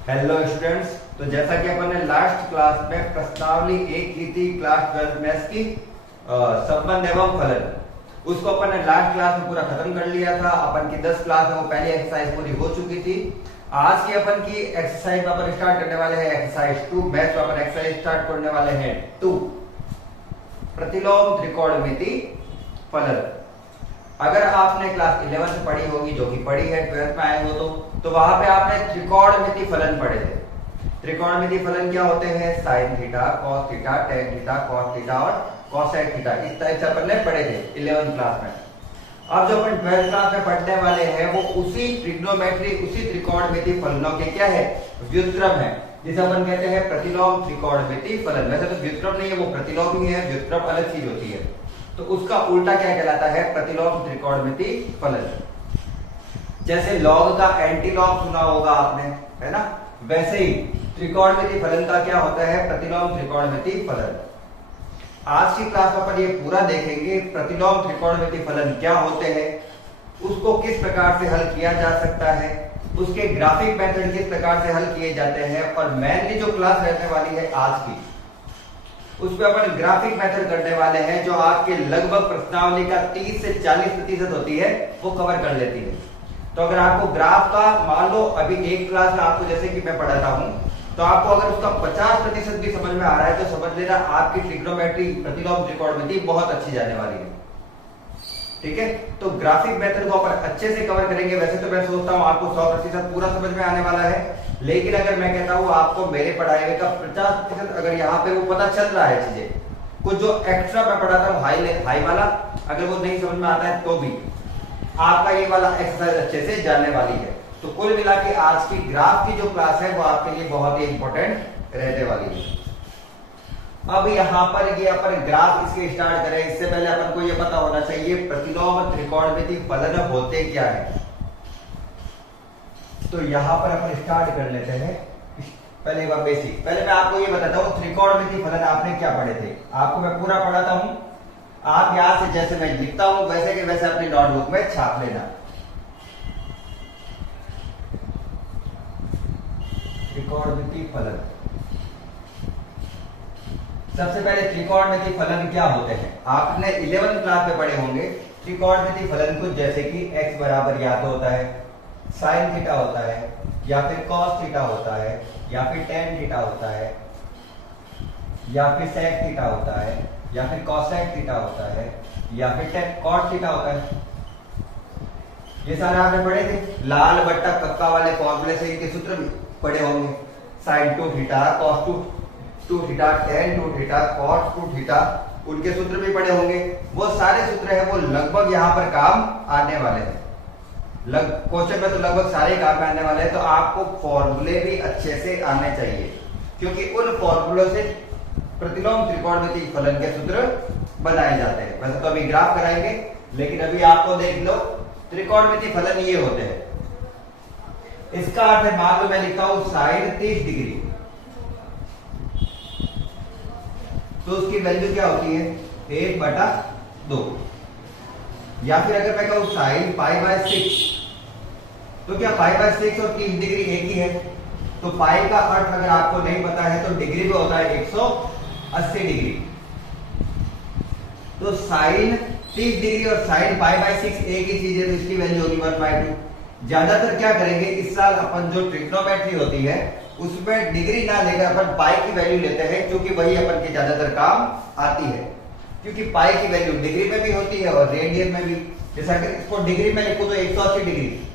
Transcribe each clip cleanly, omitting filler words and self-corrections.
Hello students. तो जैसा कि अपन ने लास्ट क्लास में प्रश्नावली एक की थी क्लास 12 मैथ्स की संबंध एवं फलन, उसको अपन ने लास्ट क्लास में पूरा खत्म कर लिया था। अपन की 10 क्लास में वो पहली एक्सरसाइज पूरी हो चुकी थी। आज की अपन की एक्सरसाइज में अपन स्टार्ट करने वाले हैं एक्सरसाइज 2। मैथ्स में अपन एक्सरसाइज स्टार्ट करने वाले हैं 2, प्रतिलोम त्रिकोणमिति फलन। अगर आपने क्लास 11 से पढ़ी होगी, जो कि पढ़ी है 12th में आए हो तो वहां पे आपने त्रिकोणमिति फलन पढ़े थे। त्रिकोणमिति फलन क्या होते हैं? Sine theta, cos theta, tan theta, cos theta और कोसेक थीटा, इस टाइप से अपन ने पढ़े थे 11th क्लास में। अब जो अपन 12th क्लास में पढ़ने वाले हैं वो उसी ट्रिग्नोमेट्री, उसी त्रिकोणमिति फलनों के क्या है? व्युत्क्रम है, जिसे अपन कहते हैं प्रतिलोम त्रिकोणमिति फलन। वैसे तो व्युत्क्रम नहीं है, वो प्रतिलोम ही है, व्युत्क्रम अलग चीज होती है। तो उसका उल्टा क्या कहलाता है? प्रतिलोम त्रिकोणमिति फलन। जैसे लॉग का एंटीलॉग सुना होगा आपने, है ना? वैसे ही त्रिकोणमिति फलन का क्या होता है? प्रतिलोम त्रिकोणमिति फलन। आज की क्लास में अपन ये पूरा देखेंगे प्रतिलोम त्रिकोणमिति फलन क्या होते हैं, उसको किस प्रकार से हल किया जा सकता है, उसके ग्राफिक मेथड किस प्रकार से हल किए जाते हैं, और मेनली जो क्लास रहने वाली है आज की, उसमें अपन ग्राफिक मेथड करने वाले हैं, जो आपके लगभग प्रश्नावली का 30 से 40% होती है, वो कवर कर लेती है। तो अगर आपको ग्राफ का मान लो अभी एक क्लास में आपको जैसे कि मैं पढ़ाता हूं, तो आपको अगर उसका 50% भी समझ में आ रहा है तो समझ लेना आपकी ट्रिग्नोमेट्री प्रतिलोम त्रिकोणमिति बहुत अच्छी जाने वाली है। ठीक है, तो ग्राफिक मेथड को अपन अच्छे से कवर करेंगे। वैसे तो मैं सोचता हूं आपको 100% पूरा समझ में आने वाला है, लेकिन अगर मैं कहता हूं आपको मेरे पढ़ाए हुए का 50% अगर यहाँ पे वो पता चल रहा है चीजें, कुछ जो एक्स्ट्रा मैं पढ़ाता हूँ हाई वाला, अगर वो नहीं समझ में आता है तो भी आपका ये वाला एक्सरसाइज अच्छे से जानने वाली है। तो कुल मिला के आज की ग्राफ की जो क्लास है वो आपके लिए बहुत ही इंपॉर्टेंट रहने वाली है। अब यहाँ पर ये अपन ग्राफ इसके स्टार्ट करें, इससे पहले अपन को ये पता होना चाहिए प्रतिलोम त्रिकोणमिति फलन होते क्या है। तो यहाँ पर अपन स्टार्ट कर लेते हैं पहले एक बार बेसिक। पहले मैं आपको ये बताता हूँ त्रिकोणमिति फलन आपने क्या पढ़े थे। आपको मैं पूरा पढ़ाता हूँ, आप यहां से जैसे मैं लिखता हूं वैसे के वैसे अपनी नोटबुक में छाप लेना। त्रिकोणमिति फलन, सबसे पहले त्रिकोणमिति फलन क्या होते हैं आपने 11th क्लास में पढ़े होंगे। त्रिकोणमिति फलन को जैसे कि x बराबर या तो होता है साइन थीटा होता है, या फिर कॉस थीटा होता है, या फिर टेन थीटा होता है, या फिर सेक थीटा होता है, या फिर कोसेक थीटा होता है, या फिर कॉट थीटा होता है। ये सारे आपने पढ़े थे। लाल बट्टा कक्का वाले फॉर्मूले से इनके सूत्र भी पढ़े होंगे। Sine 2 theta, cos 2 theta, tan 2 theta, cot 2 theta, उनके सूत्र भी पढ़े होंगे। वो सारे सूत्र है वो लगभग यहाँ पर काम आने वाले हैं। क्वेश्चन में तो लगभग सारे काम में आने वाले हैं। तो आपको फॉर्मूले भी अच्छे से आने चाहिए, क्योंकि उन फॉर्मूलों से प्रतिलोम त्रिकोणमिति फलन के सूत्र बनाए जाते हैं। वैसे तो अभी ग्राफ कराएंगे, लेकिन अभी आपको देख लो त्रिकोणमिति फलन ये होते हैं। इसका अर्थ है, मान लो मैं लिखता हूं साइन 30 डिग्री, तो उसकी वैल्यू क्या होती है? 1/2। या फिर अगर मैं कहूं साइन π/6, तो क्या π/6 और 30 डिग्री एक ही है? तो पाई का अर्थ अगर आपको नहीं पता है तो डिग्री में होता है 180 डिग्री। तो साइन 30 डिग्री और साइन π/6 एक ही चीज है, तो इसकी वैल्यू होगी 1/2। ज्यादातर क्या करेंगे इस साल अपन जो ट्रिग्नोमेट्री होती है उसमें डिग्री ना लेकर अपन पाई की वैल्यू लेते हैं, क्योंकि वही अपन के ज्यादातर काम आती है। क्योंकि पाई की वैल्यू डिग्री में भी होती है और रेडियन में भी। जैसे अगर इसको डिग्री में लिखूं तो 180 डिग्री,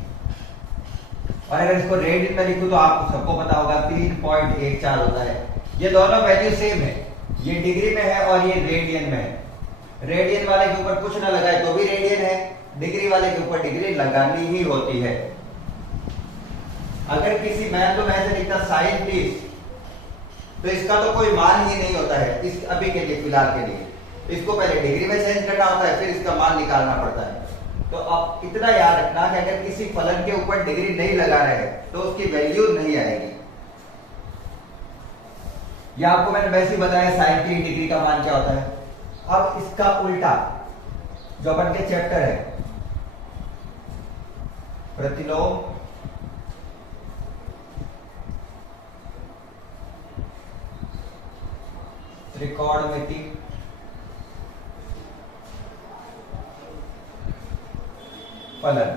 और अगर इसको रेडियन में लिखूं तो आपको सबको पता होगा 3.14 होता है। ये दोनों वैल्यू सेम है, ये डिग्री में है और ये रेडियन में है। रेडियन वाले के ऊपर कुछ ना लगाए तो भी रेडियन है, डिग्री वाले के ऊपर डिग्री लगानी ही होती है। अगर किसी मान लो मैं ऐसे लिखता साइन 30, तो इसका तो कोई मान ही नहीं होता है इस अभी के लिए, फिलहाल के लिए। इसको पहले डिग्री में चेंज करना होता है, फिर इसका मान निकालना पड़ता है। तो अब इतना याद रखना कि अगर किसी फलन के ऊपर डिग्री नहीं लगा रहे तो उसकी वैल्यू नहीं आएगी। या आपको मैंने वैसे ही बताया साइन 30 डिग्री का मान क्या होता है। अब इसका उल्टा जो अपन के चैप्टर है प्रतिलोम त्रिकोणमिति फलन।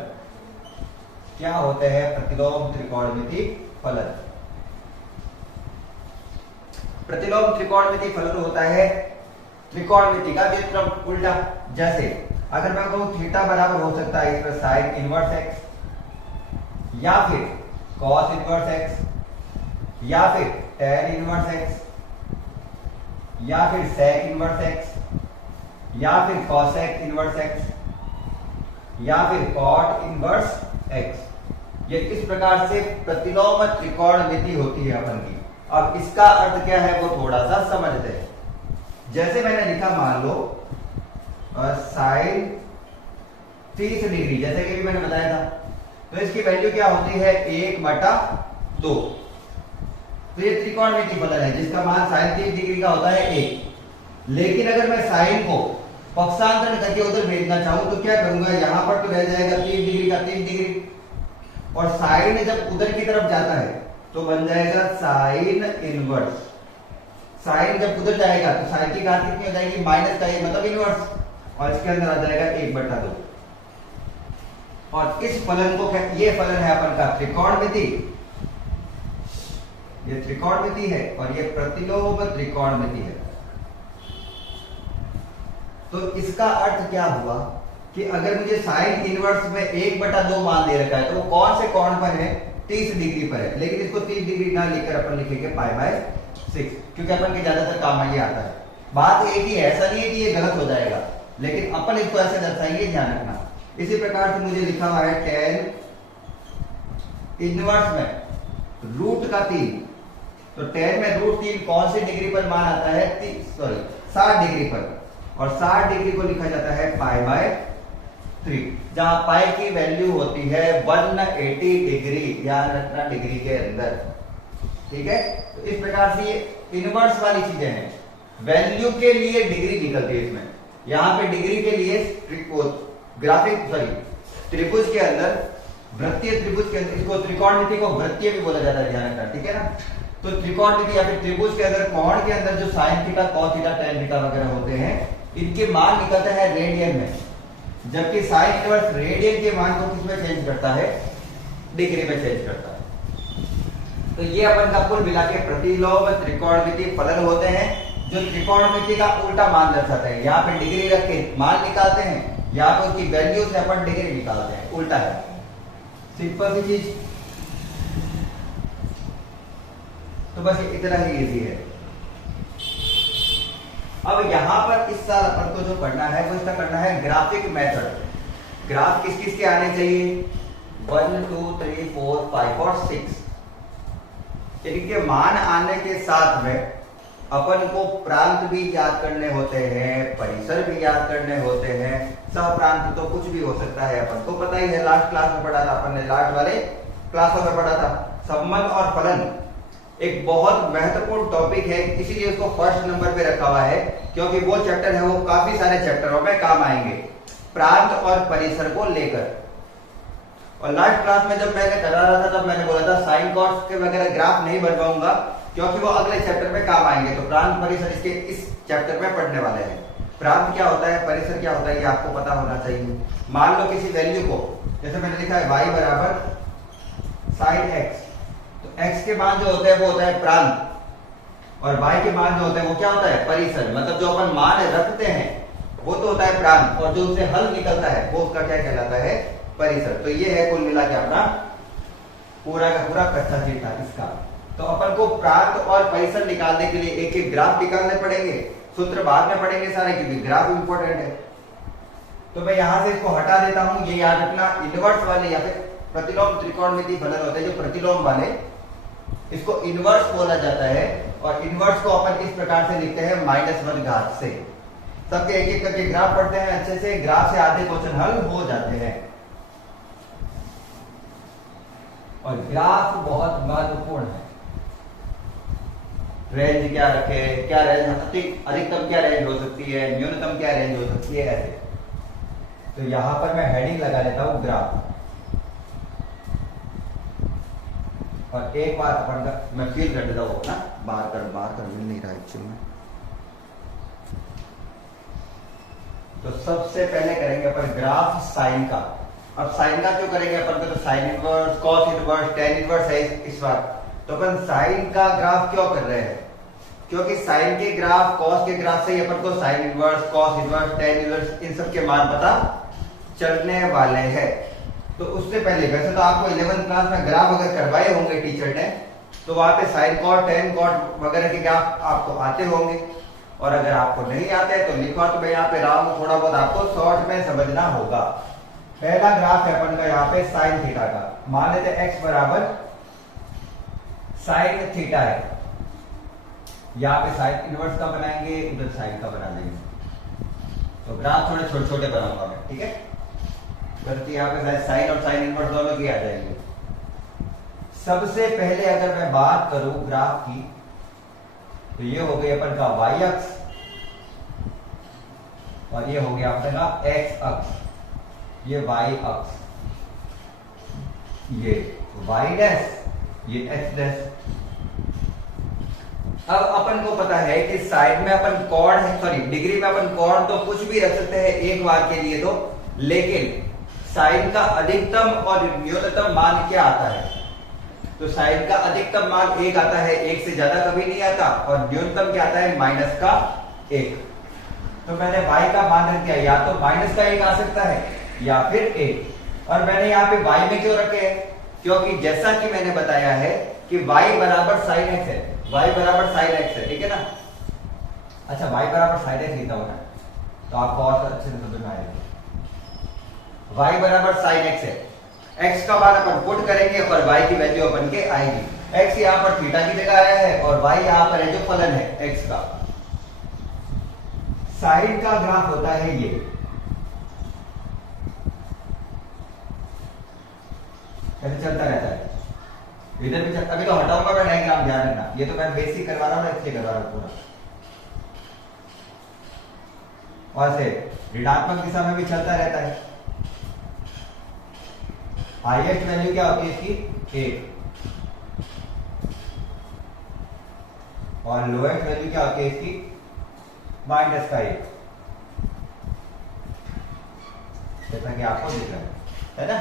क्या होते हैं प्रतिलोम त्रिकोणमिति फलन? प्रतिलोम त्रिकोणमिति फलन होता है त्रिकोणमिति का व्युत्क्रम उल्टा। जैसे अगर मैं कहूं थीटा बराबर हो सकता है इसमें साइन इनवर्स एक्स या फिर कॉस इनवर्स एक्स या फिर टेन इनवर्स एक्स या फिर सेक इनवर्स एक्स या फिर कॉसेक इनवर्स एक्स या फिर कॉट इनवर्स एक्स। ये इस प्रकार से प्रतिलोम त्रिकोणमिति होती है अपन की। अब इसका अर्थ क्या है वो थोड़ा सा समझते हैं। जैसे मैंने लिखा, मान लो साइन 30 डिग्री, जैसे कि भी मैंने बताया था, तो इसकी वैल्यू क्या होती है 1/2। तो ये त्रिकोणमिति फलन है जिसका मान साइन 30 डिग्री का होता है 1। लेकिन अगर मैं साइन को पक्षांतरण करके उधर भेजना चाहूं तो क्या करूंगा, यहां पर तो रह जाएगा 30 डिग्री का 30 डिग्री, और साइन जब उधर की तरफ जाता है तो बन जाएगा साइन इनवर्स। साइन जब उधर जाएगा तो साइन की घात कितनी हो जाएगी, माइनस का 1 मतलब इनवर्स, और इसके अंदर आ जाएगा 1/2। और इस फलन को ये फलन है अपन का त्रिकोणमिति, ये त्रिकोणमिति है और ये प्रतिलोम त्रिकोणमिति है। तो इसका अर्थ क्या हुआ कि अगर मुझे साइन इनवर्स में 1/2 मान दे रखा है तो वो कौन से कोण पर है, 30 डिग्री पर है। लेकिन इसको 30 डिग्री ना लिखकर अपन लिखेंगे π/6, क्योंकि अपन के ज्यादातर काम ये आता है। बात एक ही है, ऐसा नहीं है कि ये गलत हो जाएगा, लेकिन अपन इसको ऐसे दर्शाएंगे, ध्यान रखना। इसी प्रकार से मुझे लिखा हुआ है टेन इनवर्स में रूट का 3, तो टेन में रूट 3 कौन सी डिग्री पर मान आता है, 60 डिग्री पर, और 60 डिग्री को लिखा जाता है π/3, जहां पाई की वैल्यू होती है 180 डिग्री, ध्यान रखना डिग्री के अंदर, ठीक है। तो इस प्रकार से ये इनवर्स वाली चीजें हैं, वैल्यू के लिए डिग्री निकलती है इसमें। यहां पे डिग्री के लिए त्रिभुज के अंदर, वृत्तीय त्रिभुज के अंदर, इसको त्रिकोणमिति को वृत्तीय भी बोला जाता है, ध्यान रखना, ठीक है ना। तो त्रिकोणमिति या फिर त्रिभुज के अंदर कोण के अंदर जो sine theta, cos theta, tan theta वगैरह होते हैं, इनके मान निकलते हैं रेडियन में, जबकि साइन इनवर्स रेडियन के मान को किसमें चेंज करता है, डिग्री में चेंज करता है। तो ये अपन का कुल मिला के प्रतिलोम त्रिकोणमिति फलन होते हैं जो त्रिकोणमिति का उल्टा मान दर्शाते हैं। यहाँ पे डिग्री रख के मान निकालते हैं, यहाँ पे उसकी वैल्यू से अपन डिग्री निकालते हैं, उल्टा है, सिंपल सी चीज। तो बस इतना ही इजी है। अब यहां पर इस साल अपन को जो पढ़ना है वो इसका करना है ग्राफिक मेथड। ग्राफ किस किस के आने चाहिए, 1 2 3 4 5 और 6। इनके मान आने के साथ में अपन को प्रांत भी याद करने होते हैं, परिसर भी याद करने होते हैं, सहप्रांत तो कुछ भी हो सकता है, अपन को पता ही है, लास्ट क्लास में पढ़ा था अपन ने, लास्ट वाले क्लासों में पढ़ा था। संबंध और फलन एक बहुत महत्वपूर्ण टॉपिक है, इसीलिए उसको फर्स्ट नंबर पे रखा हुआ है, क्योंकि वो चैप्टर है वो काफी सारे चैप्टरों में काम आएंगे, प्रांत और परिसर को लेकर। और लास्ट क्लास में जब मैंने करा रहा था तब मैंने बोला था साइन कॉस के वगैरह ग्राफ नहीं बनवाऊंगा, क्योंकि वो अगले चैप्टर में काम आएंगे। तो प्रांत परिसर इसके इस चैप्टर में पढ़ने वाले हैं। प्रांत क्या होता है, परिसर क्या होता है, ये आपको पता होना चाहिए। मान लो किसी वैल्यू को, जैसे मैंने लिखा है y बराबर साइन एक्स, तो x के मान जो होते हैं वो होता है प्रांत, और y के मान जो होते हैं वो क्या होता है, परिसर। मतलब जो अपन मान रखते हैं वो तो होता है प्रांत, और जो उससे हल निकलता है वो उसका क्या कहलाता है, परिसर। तो ये है कुल मिला के अपना पूरा का पूरा कच्चा चीटा इसका। तो अपन को प्रांत और परिसर निकालने के लिए एक एक ग्राफ निकालने पड़ेंगे, सूत्र बाद में पढ़ेंगे सारे, क्योंकि ग्राफ इंपॉर्टेंट है। तो मैं यहां से इसको हटा देता हूं, ये याद रखना, इनवर्स वाले या फिर प्रतिलोम त्रिकोणमिति फलन होते हैं जो प्रतिलोम वाले, इसको इनवर्स बोला जाता है। और इनवर्स को अपन इस प्रकार से लिखते हैं -1 घात से। सबके एक एक करके ग्राफ पढ़ते हैं अच्छे से, ग्राफ से आधे क्वेश्चन हल हो जाते हैं। और ग्राफ बहुत महत्वपूर्ण है। रेंज क्या रखे, क्या रेंज, अधिकतम क्या रेंज हो सकती है, न्यूनतम क्या रेंज हो सकती है, ऐसे। तो यहां पर मैं हेडिंग लगा लेता हूं ग्राफ। और एक बार अपन का मैं फील कर देता हूं ना, बाहर कर मिल नहीं रहा एक्चुअली में। तो सबसे पहले करेंगे अपन ग्राफ साइन का। अब साइन का क्यों करेंगे अपन, तो sine inverse, cos inverse, tan inverse है इस बार, तो अपन साइन का ग्राफ क्यों कर रहे हैं, क्योंकि साइन के ग्राफ कॉस के ग्राफ से ही अपन को sine inverse, cos inverse, tan inverse इन सब के मान पता चलने वाले हैं। तो उससे पहले वैसे तो आपको 11th क्लास में ग्राफ अगर करवाए होंगे टीचर ने, तो वहां पे साइन कॉट, टेन कॉट वगैरह के ग्राफ आपको आते होंगे, और अगर आपको नहीं आते तो लिखवा, तो मैं यहाँ पे रहा हूं, थोड़ा बहुत आपको शॉर्ट में समझना होगा। पहला ग्राफ है अपन का यहाँ पे साइन थीटा का, मान लेते x बराबर साइन थीटा है, यहाँ पे साइन इनवर्स का बनाएंगे, उधर साइन का बना देंगे, तो ग्राफ थोड़े छोटे छोटे बनाऊंगा मैं, ठीक है। करती यहाँ पे साइन और साइन इनवर्स दोनों की आ जाएंगे। सबसे पहले अगर मैं बात करूं ग्राफ की, तो ये हो गया अपन का y अक्ष, और ये हो गया अपन का x अक्ष, ये y अक्ष, ये y डैश, ये x डैश। अब अपन को पता है कि साइड में अपन कॉर्ड है, सॉरी डिग्री में अपन कॉर्ड तो कुछ भी रख सकते हैं एक बार के लिए तो, लेकिन साइन का अधिकतम और न्यूनतम मान क्या आता है, तो साइन का अधिकतम मान 1 आता है, 1 से ज्यादा कभी नहीं आता, और न्यूनतम क्या आता है माइनस का 1। तो मैंने y का मान रख दिया, या तो माइनस का 1 आ सकता है या फिर 1, और मैंने यहाँ पे y में क्यों रखे हैं, क्योंकि जैसा कि मैंने बताया है कि y बराबर साइन x है, y बराबर साइन x है, ठीक है ना। अच्छा y बराबर साइन x लिखा होगा तो आपको और अच्छे से समझ में आएगा। y बराबर साइन x है, x का मान अपन पुट करेंगे और y की वैल्यू अपन के आएगी। x यहाँ पर थीटा की जगह आया है और y यहाँ पर है जो फलन है x का। साइन का ग्राफ होता है ये, कैसे चलता रहता है, इधर भी चलता, अभी तो हटाऊंगा मैं डायग्राम, ध्यान रखना, ये तो मैं बेसिक करवा रहा हूं, इसलिए करवा रहा हूं पूरा। और से ऋणात्मक दिशा में भी चलता रहता है। हाईएस्ट वैल्यू क्या होती है इसकी 1, और लोएस्ट वैल्यू क्या होती है इसकी माइनस का 1, जैसा कि आपको दिख रहा है ना।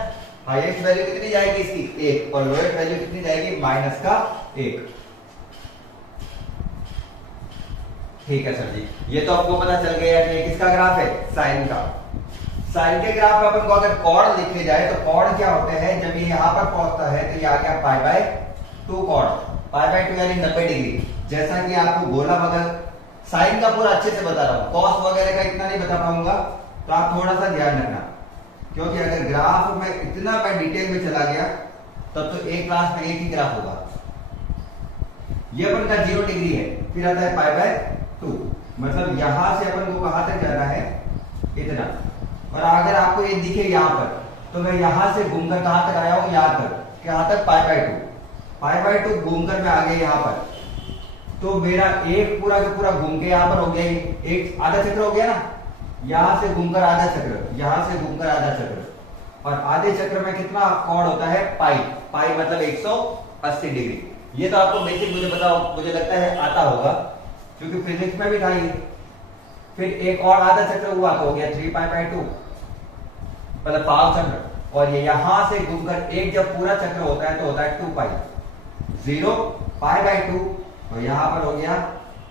हाईएस्ट वैल्यू कितनी जाएगी इसकी 1, और लोएस्ट वैल्यू कितनी जाएगी माइनस का 1। ठीक है सर जी, ये तो आपको पता चल गया कि किसका ग्राफ है, साइन का। साइन के ग्राफ में अपन को अगर कॉर्ड लिखे जाए तो कॉर्ड क्या होते हैं, जब ये यहां पर पहुंचता है तो ये आ गया pi by 2 chord, pi by 2 यानी 90 डिग्री। जैसा कि आपको गोला वगैरह साइन का पूरा अच्छे से बता रहा हूं, कॉस वगैरह का इतना नहीं बता पाऊंगा, तो आप थोड़ा सा ध्यान रखना, क्योंकि अगर ग्राफ में इतना मैं डिटेल में चला गया तब तो एक क्लास में एक ही ग्राफ होगा। ये अपन का 0 डिग्री है, फिर आता है पाई बाय 2, मतलब यहां से अपन को कहां तक जाना है, इतना। और अगर आपको ये दिखे यहां पर, तो मैं यहां से घूमकर कहां तक आया हूं, यहां तक, कहां तक पाई बाय 2, पाई बाय 2 घूमकर मैं आ गया यहां पर, तो मेरा एक पूरा का पूरा घूम के यहां पर हो गया, एक आधा चक्र हो गया ना, यहां से घूमकर आधा चक्र, यहां से घूमकर आधा चक्र, और आधे चक्र में कितना कोण होता है पाई, पाई मतलब 180 डिग्री। ये तो आपको बेसिक मुझे बताओ, मुझे लगता है आता होगा क्योंकि फिजिक्स में भी था ये। फिर एक और आधा चक्र हुआ तो हो गया 3 पाई बाय 2, मतलब पाव चक्र, और ये यहां से घूमकर एक जब पूरा चक्र होता है तो होता है 2 पाई, 0 पाई बाय 2, और यहां पर हो गया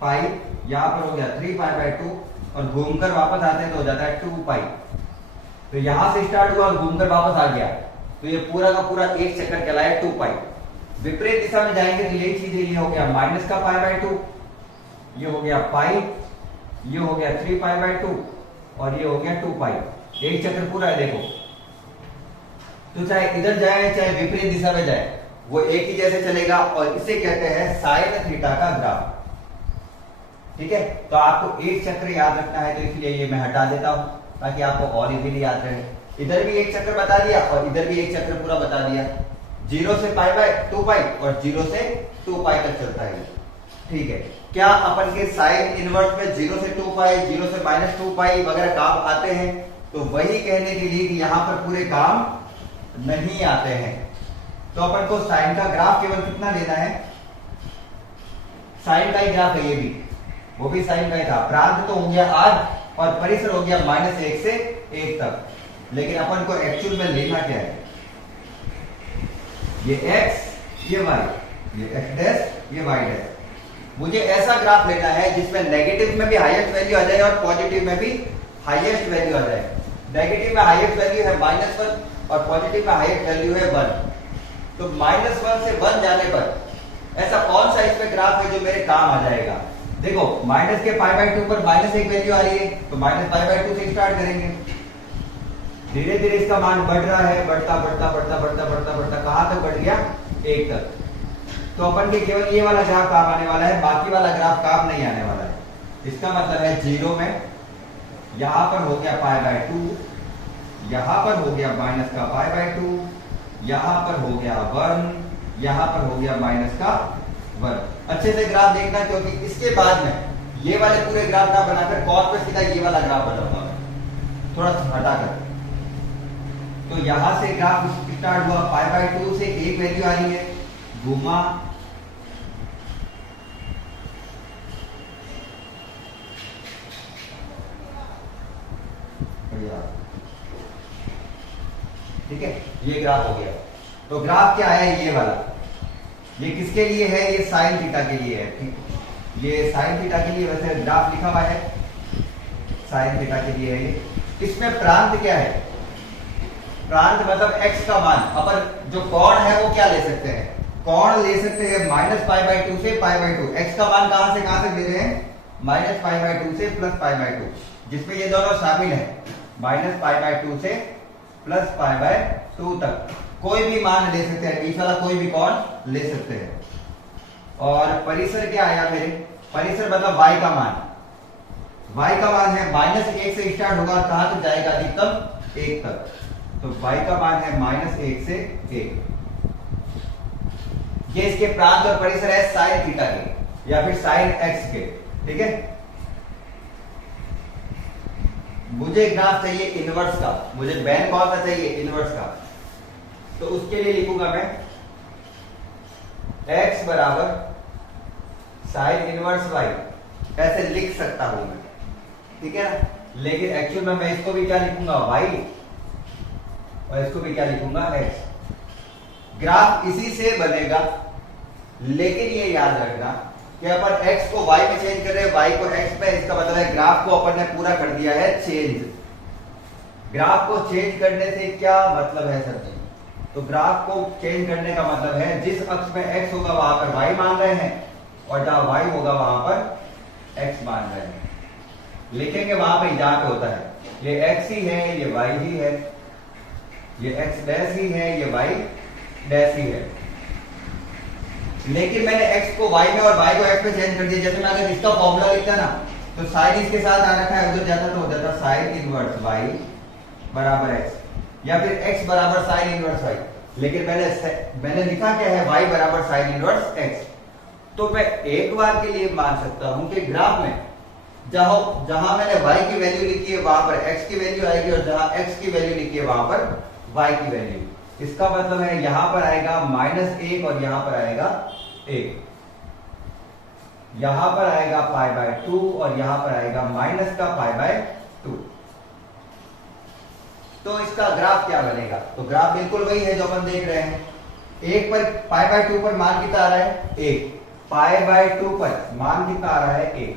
पाई, यहां पर हो गया 3 पाई बाय 2, और घूमकर वापस आते हैं तो हो जाता है 2 पाई। तो यहां से स्टार्ट हुआ और घूमकर वापस आ गया, तो ये पूरा का पूरा एक चक्कर कहलाया 2 पाई। विपरीत दिशा में जाएंगे तो यही चीज है, ये हो गया माइनस का पाई बाय 2, ये हो गया पाई, ये हो गया 3 पाई बाय 2, और ये हो गया 2 पाई। एक चक्र पूरा है देखो, तो चाहे इधर जाए चाहे विपरीत दिशा में जाए वो एक ही जैसे चलेगा, और इसे कहते हैं साइन थीटा का ग्राफ। ठीक है, तो आपको एक चक्र याद रखना है, तो इसलिए ये मैं हटा देता हूं ताकि आपको और इजीली याद रहे। इधर भी एक चक्र बता दिया और इधर भी एक चक्र पूरा बता दिया, 0 से पाई बाय 2 पाई और 0 से 2 पाई तक चलता है। ठीक है, क्या अपन के साइन इनवर्स में 0 से 2 पाई, 0 से -2 पाई वगैरह काम आते हैं? तो वही कहने के लिए कि यहां पर पूरे काम नहीं आते हैं। तो अपन को साइन का ग्राफ केवल कितना लेना है, साइन का ही ग्राफ है, ये भी वो भी साइन का ही था। प्रांत तो हो गया r, और परिसर हो गया -1 से 1 तक। लेकिन अपन को एक्चुअल में लेना क्या है, ये x ये y, ये x डैश ये y डैश। मुझे ऐसा ग्राफ लेना है जिसमें नेगेटिव में भी हाईएस्ट वैल्यू आ जाए और पॉजिटिव में भी हाईएस्ट वैल्यू आ जाए। नेगेटिव में हाईएस्ट वैल्यू है -1 और पॉजिटिव में हाईएस्ट वैल्यू है 1। तो -1 से 1 जाने पर ऐसा कौन सा इसमें ग्राफ है जो मेरे काम आ जाएगा। देखो माइनस के π/2 पर -1 वैल्यू आ रही है, तो -π/2 से स्टार्ट करेंगे। धीरे धीरे इसका मान बढ़ रहा है, बढ़ता बढ़ता बढ़ता बढ़ता बढ़ता बढ़ता कहां तक बढ़ गया, 1 तक। तो अपन के केवल ये वाला ग्राफ काम आने वाला है, बाकी वाला ग्राफ काम नहीं आने वाला है। इसका मतलब है 0 में यहां पर हो गया π/2, यहां पर हो गया माइनस का π/2, यहां पर हो गया 1, यहां पर हो गया -1। अच्छे से ग्राफ देखना, क्योंकि इसके बाद में ये वाले पूरे ग्राफ ना बनाकर कॉर्ड पे सीधा ये वाला ग्राफ बनाऊंगा थोड़ा सा हटाकर। तो यहां से ग्राफ स्टार्ट हुआ, π/2 से 1 वैल्यू आ रही है, घुमा ठीक है, ये ग्राफ हो गया। तो ग्राफ क्या है, ये वाला, ये किसके लिए है, ये साइन थीटा के लिए है। ठीक, ये साइन थीटा के लिए वैसे ग्राफ लिखा हुआ है, साइन थीटा के लिए है ये। इसमें प्रांत क्या है, प्रांत मतलब x का मान। अपन जो कोण है वो क्या ले सकते हैं, कोण ले सकते हैं -π/2 से π/2। x का मान कहां से कहां तक ले रहे हैं, -π/2 से +π/2, जिसमें ये दोनों शामिल है, -π/2 से +π/2 तक। कोई भी मान ले सकते हैं, बीच वाला कोई भी कोण ले सकते हैं। और परिसर क्या आया मेरे, परिसर मतलब y का मान। y का मान है -1 से स्टार्ट होगा, कहां तक जाएगा, अधिकतम 1 तक। तो y का मान है -1 से 1। ये इसके प्रांत और परिसर है साइन थीटा के या फिर साइन x के। ठीक है, मुझे ग्राफ चाहिए इनवर्स का, मुझे बैन कौन सा चाहिए, इनवर्स का। तो उसके लिए लिखूंगा मैं x बराबर साइन इनवर्स y, ऐसे लिख सकता हूं मैं। ठीक है ना, लेकिन एक्चुअल में मैं इसको भी क्या लिखूंगा, y, और इसको भी क्या लिखूंगा, x। ग्राफ इसी से बनेगा, लेकिन ये याद रखना कि अपन x को y में चेंज कर रहे हैं, y को x में। इसका मतलब है ग्राफ को अपन ने पूरा कर दिया है चेंज। ग्राफ को चेंज करने से क्या मतलब है सर जी, तो ग्राफ को चेंज करने का मतलब है जिस अक्ष में x होगा वहां पर y मान रहे हैं, और जहां y होगा वहां पर x मान रहे हैं। लिखेंगे वहां पे जहां पे होता है, ये x ही है, ये y ही है, ये x डैश ही है, ये y डैश ही है। लेकिन मैंने x को y में और y को x में चेंज कर दिया। जैसे मैं अगर इसका फॉर्मूला लिखता ना, तो साइन इसके साथ आ रखा है, उधर जाता तो हो जाता साइन इनवर्स y बराबर x, या फिर x बराबर साइन इनवर्स y। लेकिन मैंने लिखा क्या है, y बराबर साइन इनवर्स x। तो मैं एक बार के लिए मान सकता हूं कि ग्राफ में जहां मैंने y की वैल्यू लिखी है वहां पर x की वैल्यू आएगी, और जहां x की वैल्यू लिखी है वहां पर y की वैल्यू। इसका मतलब है यहां पर आएगा -1 और यहां पर आएगा 1, यहां पर आएगा π/2 और यहां पर आएगा -π/2। तो इसका ग्राफ क्या बनेगा, तो ग्राफ बिल्कुल वही है जो अपन देख रहे हैं। 1 पर π/2 पर मान कितना आ रहा है, 1। π/2 पर मान कितना आ रहा है, 1।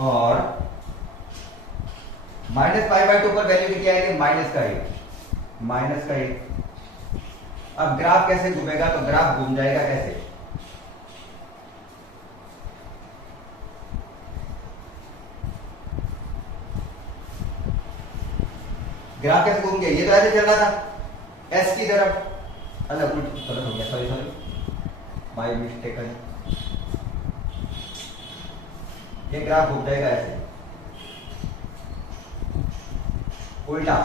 और -π/2 पर वैल्यू कितनी आएगी, -1। अब ग्राफ कैसे घूमेगा, तो ग्राफ घूम जाएगा ऐसे। ग्राफ कैसे घूम गया, ये तो ऐसे चल रहा था एस की तरफ। अच्छा उल्ट गलत हो गया, सॉरी बाय मिस्टेक है। ये ग्राफ घूम जाएगा ऐसे उल्टा।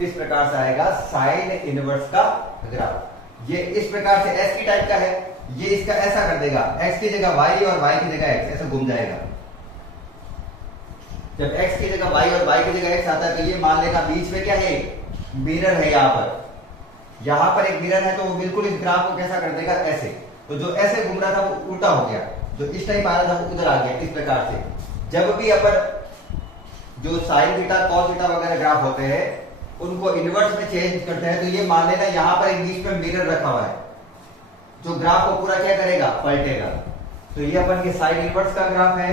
इस प्रकार से आएगा साइन इनवर्स का ग्राफ। ये इस प्रकार से एस की टाइप का है, ये इसका ऐसा कर देगा, x की जगह y और y की जगह x, ऐसा घूम जाएगा। जब x की जगह y और y की जगह x आता है तो ये मान लेगा बीच में क्या है, मिरर है यहाँ पर, यहाँ पर एक मिरर है तो वो बिल्कुल इस ग्राफ को कैसा कर देगा, ऐसे। तो जो ऐसे घूम रहा था वो उल्टा हो गया, जो इस टाइप आ रहा था वो उधर आ गया। इस प्रकार से जब भी अपन जो साइन थीटा कॉस थीटा वगैरह ग्राफ होते हैं उनको इनवर्स में चेंज करते हैं, तो ये मान लेना यहाँ पर एक बीच में मिरर रखा हुआ है जो ग्राफ को पूरा क्या करेगा, पलटेगा। तो ये अपन के साइन इनवर्स का ग्राफ है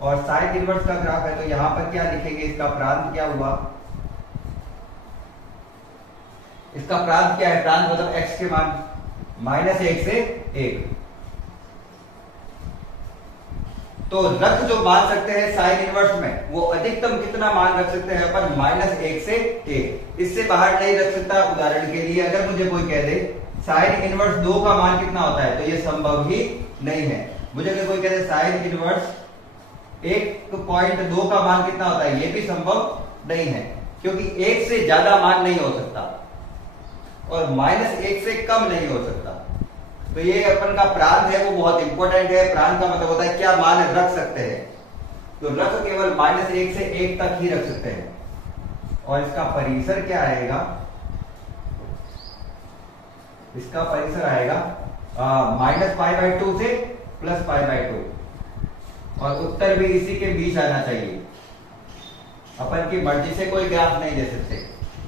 और साइन इनवर्स का ग्राफ है, तो यहाँ पर क्या लिखेंगे, इसका प्रांत क्या हुआ, इसका प्रांत क्या है, प्रांत मतलब x के मान -1 से 1। तो रख जो मान सकते हैं साइन इनवर्स में वो अधिकतम कितना मान रख सकते हैं अपन, -1 से 1। इससे बाहर नहीं रख सकता। उदाहरण के लिए अगर मुझे कोई कह दे साइन इनवर्स 2 का मान कितना होता है, तो ये संभव ही नहीं है। मुझे अगर कोई कह दे साइन इनवर्स 1.2 का मान कितना होता है, ये भी संभव नहीं है, क्योंकि 1 से ज्यादा मान नहीं हो सकता और -1 से कम नहीं हो सकता। तो ये अपन का प्रांत है वो बहुत इंपॉर्टेंट है। प्रांत का मतलब होता है क्या मान रख सकते हैं, तो रख केवल -1 से 1 तक ही रख सकते हैं। और इसका परिसर क्या आएगा, इसका परिसर आएगा -π/2 से +π/2 और उत्तर भी इसी के बीच आना चाहिए। अपन की मर्जी से कोई ग्राफ नहीं दे सकते।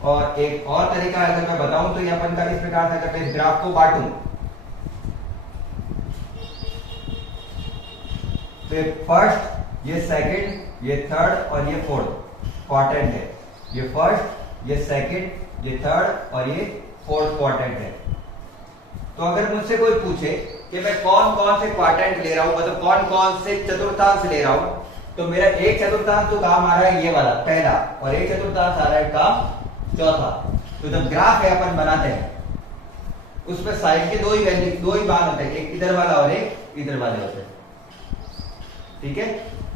और एक और तरीका अगर मैं बताऊं तो ये अपन का इस प्रकार से करते हैं, इस ग्राफ को बांटूं तो फर्स्ट, ये सेकंड, ये थर्ड और ये फोर्थ क्वाड्रेंट है। ये फर्स्ट, ये सेकंड, ये थर्ड और ये फोर्थ क्वाड्रेंट है। तो अगर मुझसे कोई पूछे कि मैं कौन कौन से क्वाड्रेंट ले रहा हूं, मतलब कौन कौन से चतुर्थांश ले रहा हूं, तो मेरा एक चतुर्थांश तो काम आ रहा है ये वाला पहला, और एक चतुर्थांश आ रहा है काम चौथा। तो जब ग्राफ है अपन बनाते हैं उसमें साइड के दो ही वैल्यू, दो ही मान होते हैं, एक इधर वाला और एक इधर वाले होते हैं। ठीक है,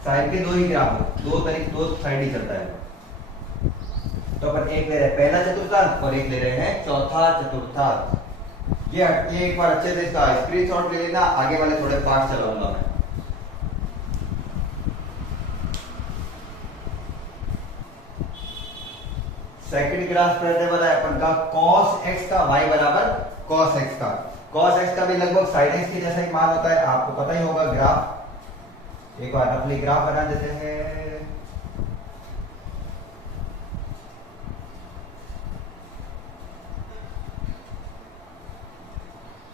साइड के दो ही ग्राफ, दो साइड ही चलता है। तो अपन एक ले रहे हैं पहला चतुर्थांश और एक ले रहे हैं चौथा चतुर्थांश। ये एक बार अच्छे से इसका स्क्रीनशॉट ले लेना, आगे वाले थोड़े पार्ट चलाऊंगा मैं। सेकंड ग्राफ रहने वाला है अपन का cos x का y बराबर cos x का। cos x का भी लगभग sin x के जैसा ही मान होता है, आपको पता ही होगा। ग्राफ एक बार अपनी ग्राफ बना देते हैं।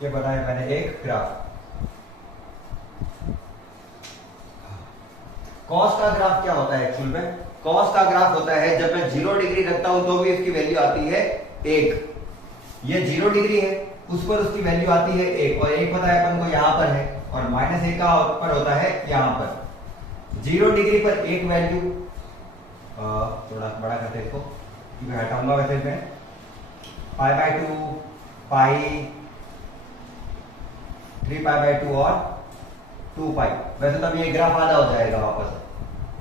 ये बनाया मैंने एक ग्राफ। cos का ग्राफ क्या होता है एक्चुअल में, cos का ग्राफ होता है जब मैं 0 डिग्री रखता हूं तो भी इसकी वैल्यू आती है 1। ये 0 डिग्री है, उस पर उसकी वैल्यू आती है 1, और 1 पता है अपन को यहां पर है, और -1 का ऊपर होता है यहां पर। 0 डिग्री पर एक वैल्यू, थोड़ा बड़ा करते हैं इसको, मैं हटाऊंगा वैसे मैं, π/2, पाई, 3π/2 और 2π। वैसे तब ये ग्राफ आधा हो जाएगा वापस,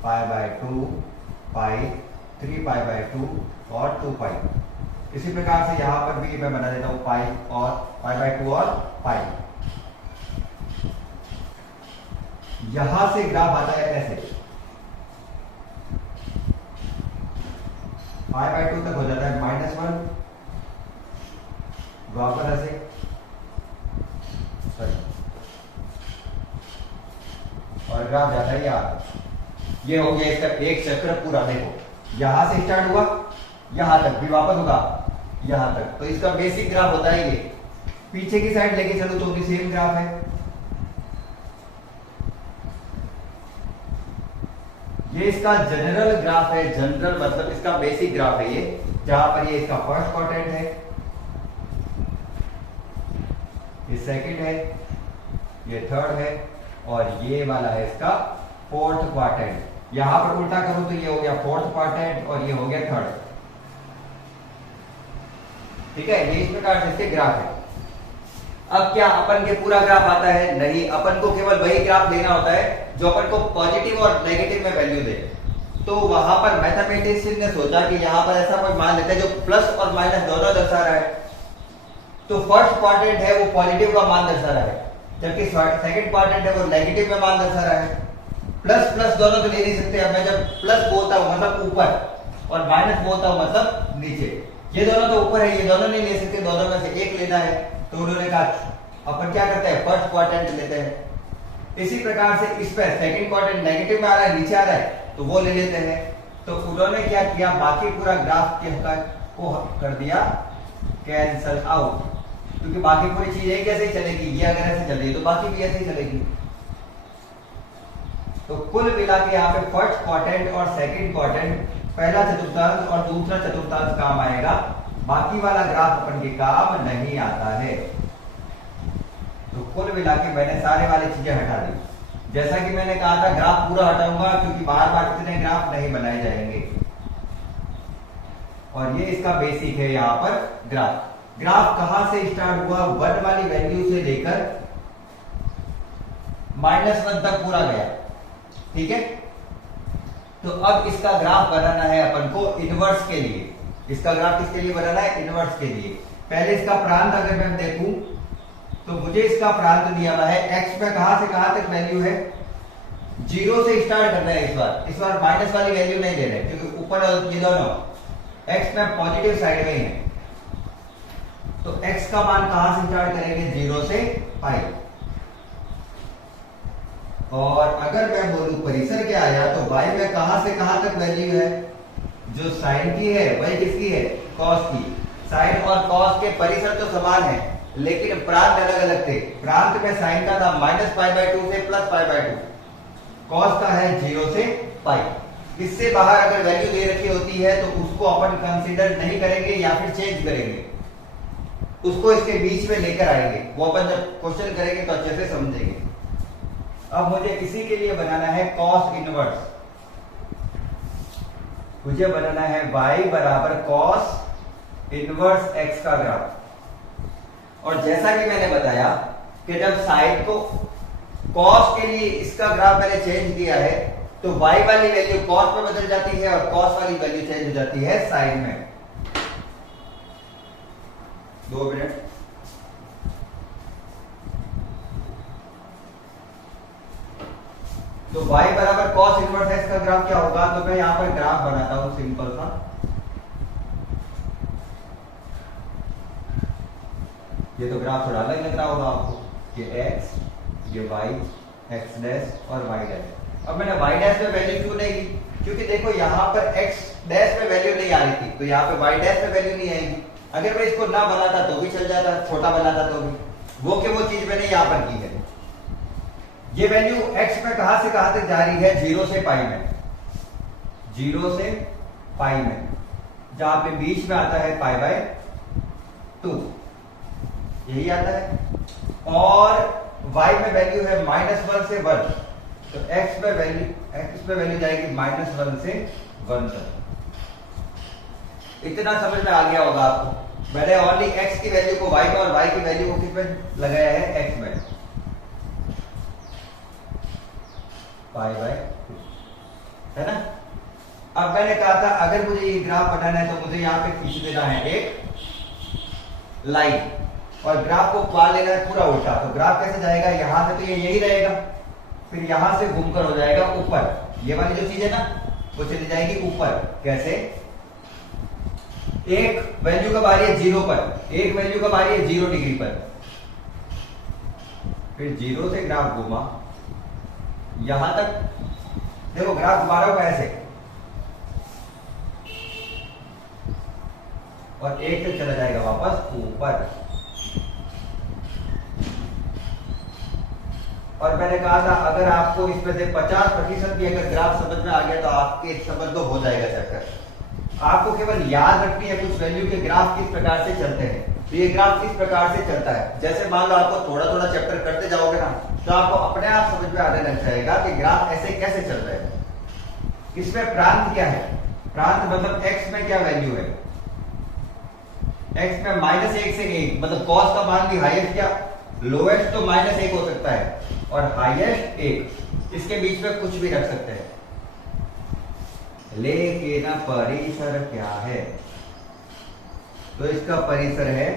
π/2, पाई, 3π/2 और 2π। इसी प्रकार से यहां पर भी मैं बना देता हूं पाई और π/2 और पाई। यहां से ग्राफ आता है ऐसे, π/2 तक हो जाता है -1, वापस ऐसे, और ग्राफ जाता है यार। ये हो गया इसका एक चक्र पूरा। देखो यहां से स्टार्ट हुआ, यहां तक भी वापस होगा यहां तक। तो इसका बेसिक ग्राफ होता है ये। पीछे की साइड लेके चलो तो भी सेम ग्राफ है। ये इसका जनरल ग्राफ है, जनरल मतलब इसका बेसिक ग्राफ है ये, जहां पर ये इसका फर्स्ट क्वाड्रेंट है, ये सेकंड है, ये थर्ड है, और ये वाला है इसका फोर्थ क्वाड्रेंट। यहां पर उल्टा करूं तो ये हो गया फोर्थ क्वाड्रेंट और ये हो गया थर्ड। ठीक है, ये इस प्रकार से इसके ग्राफ है। अब क्या अपन के पूरा ग्राफ आता है? नहीं, अपन को केवल वही ग्राफ लेना होता है जो अपन को पॉजिटिव और नेगेटिव में वैल्यू दे। तो वहां पर मैथमेटिशियन ने सोचा कि यहां पर ऐसा कोई मान लेते हैं जो प्लस और माइनस दोनों दर्शा रहा है। तो फर्स्ट क्वाड्रेंट है वो पॉजिटिव का मान दर्शा रहा है, जबकि सेकंड क्वाड्रेंट है वो नेगेटिव में मान दर्शा रहा है। प्लस प्लस दोनों तो ले नहीं सकते। अब मैं जब प्लस बोलता हूं मतलब ऊपर और माइनस बोलता हूं मतलब नीचे, ये दोनों तो ऊपर है, ये दोनों नहीं ले सकते, दोनों में से एक लेना है, तो उन्होंने कहा अपन क्या करते हैं, फर्स्ट क्वाड्रेंट लेते हैं। इसी प्रकार से इस पे सेकंड क्वाड्रेंट नेगेटिव में आ रहा है, नीचे आ रहा है, तो वो ले लेते हैं। तो उन्होंने क्या किया, बाकी पूरा ग्राफ को कर दिया कैंसल आउट, क्योंकि बाकी पूरी चीज एक ऐसे ही चलेगी, ये अगर ऐसे चल रही है तो बाकी भी ऐसे ही चलेगी। तो कुल मिला के यहाँ पे फर्स्ट क्वाड्रेंट और सेकंड क्वाड्रेंट, पहला चतुर्थांश और दूसरा चतुर्थांश काम आएगा, बाकी वाला ग्राफ अपन के काम नहीं आता है। तो कुल मिला के मैंने सारे वाली चीजें हटा दी। जैसा कि मैंने कहा था ग्राफ पूरा हटाऊंगा, क्योंकि बार बार इतने ग्राफ नहीं बनाए जाएंगे। और ये इसका बेसिक है यहाँ पर ग्राफ। ग्राफ कहां से स्टार्ट हुआ, 1 वाली वैल्यू से लेकर -1 तक पूरा गया, ठीक है। तो अब इसका ग्राफ बनाना है अपन को इनवर्स के लिए। इसका ग्राफ किसके लिए बनाना है, इनवर्स के लिए। पहले इसका प्रांत अगर मैं देखूं तो मुझे इसका प्रांत दिया हुआ है, x में कहां से कहां तक वैल्यू है, 0 से स्टार्ट करना है। इस बार माइनस वाली वैल्यू नहीं ले रहे, क्योंकि ऊपर ये दोनों x में पॉजिटिव साइड में ही है। तो x का मान कहां से स्टार्ट करेंगे, 0 से पाई। और अगर मैं बोलूं परिसर क्या आया, तो y में कहां से कहां तक वैल्यू है, जो साइन की है वही किसकी है, कॉस की। साइन और कॉस के परिसर तो समान है, लेकिन प्रांत अलग अलग थे। प्रांत में साइन का था -π/2 से +π/2, कॉस का है 0 से पाई। इससे बाहर अगर वैल्यू दे रखी होती है तो उसको अपन कंसीडर नहीं करेंगे या फिर चेंज करेंगे, उसको इसके बीच में लेकर आएंगे। वो अपन जब क्वेश्चन करेंगे तो अच्छे से समझेंगे। अब मुझे इसी के लिए बनाना है कॉस इनवर्स। मुझे बनाना है y बराबर कॉस इनवर्स x का ग्राफ। और जैसा कि मैंने बताया कि जब साइन को कॉस के लिए इसका ग्राफ मैंने चेंज किया है, तो y वाली वैल्यू कॉस में बदल जाती है और कॉस वाली वैल्यू चेंज हो जाती है साइन में। 2 मिनट। तो y बराबर कॉस इनवर्स x का ग्राफ क्या होगा, तो मैं यहां पर ग्राफ बनाता हूं सिंपल सा। ये तो ग्राफ थोड़ा अलग लग रहा होगा आपको, ये x, ये y, x डैश और y डैश। अब मैंने y डैश में वैल्यू क्यों नहीं ली, क्योंकि देखो यहां पर x डैश में वैल्यू नहीं आ रही थी, तो यहां पे y डैश में वैल्यू नहीं आएगी। अगर मैं इसको ना बनाता तो भी चल जाता, छोटा बनाता तो भी, वो के वो चीज मैंने यहां पर की है। ये वैल्यू x में कहां से कहां तक जा रही है, 0 से पाई में, 0 से पाई में, जहां पे बीच में आता है π/2, यही आता है। और y में वैल्यू है -1 से 1, तो x पे वैल्यू जाएगी -1 से 1 तक। इतना समझ में आ गया होगा आपको। मैंने ओनली x की वैल्यू को y में और y की वैल्यू को किस में लगाया है, x में, π/2, है ना। अब मैंने कहा था अगर मुझे ये ग्राफ बनाना है तो मुझे यहां पे खींच देना है एक लाइन, और ग्राफ को पा लेना है पूरा उल्टा। तो ग्राफ कैसे जाएगा, यहां से तो ये यही रहेगा, फिर यहां से घूमकर हो जाएगा ऊपर। ये वाली जो चीज है ना वो चली जाएगी ऊपर। कैसे, एक वैल्यू कब आ रही है 0 पर, एक वैल्यू कब आ रही है 0 डिग्री पर, फिर 0 से ग्राफ घूमा यहां तक। देखो ग्राफ घुमा रहा होगा ऐसे, और एक तक चला जाएगा वापस ऊपर। और मैंने कहा था अगर आपको इसमें से 50% भी अगर ग्राफ समझ में आ गया तो आपके समझ लो हो जाएगा चैप्टर। आपको केवल याद रखनी है कुछ वैल्यू के ग्राफ किस प्रकार से चलते हैं। तो ये ग्राफ किस प्रकार से चलता है, जैसे मान लो आपको थोड़ा थोड़ा चैप्टर करते जाओगे ना, तो आपको अपने आप समझ में आने लग जाएगा कि ग्राफ ऐसे कैसे चल रहे हैं। इसमें प्रांत क्या है, प्रांत मतलब x में क्या वैल्यू है, x में -1 से 1, मतलब cos का मान भी हाईएस्ट क्या लोएस्ट तो -1 हो सकता है, और हाईएस्ट 1, इसके बीच में कुछ भी रख सकते हैं। लेकिन परिसर क्या है, तो इसका परिसर है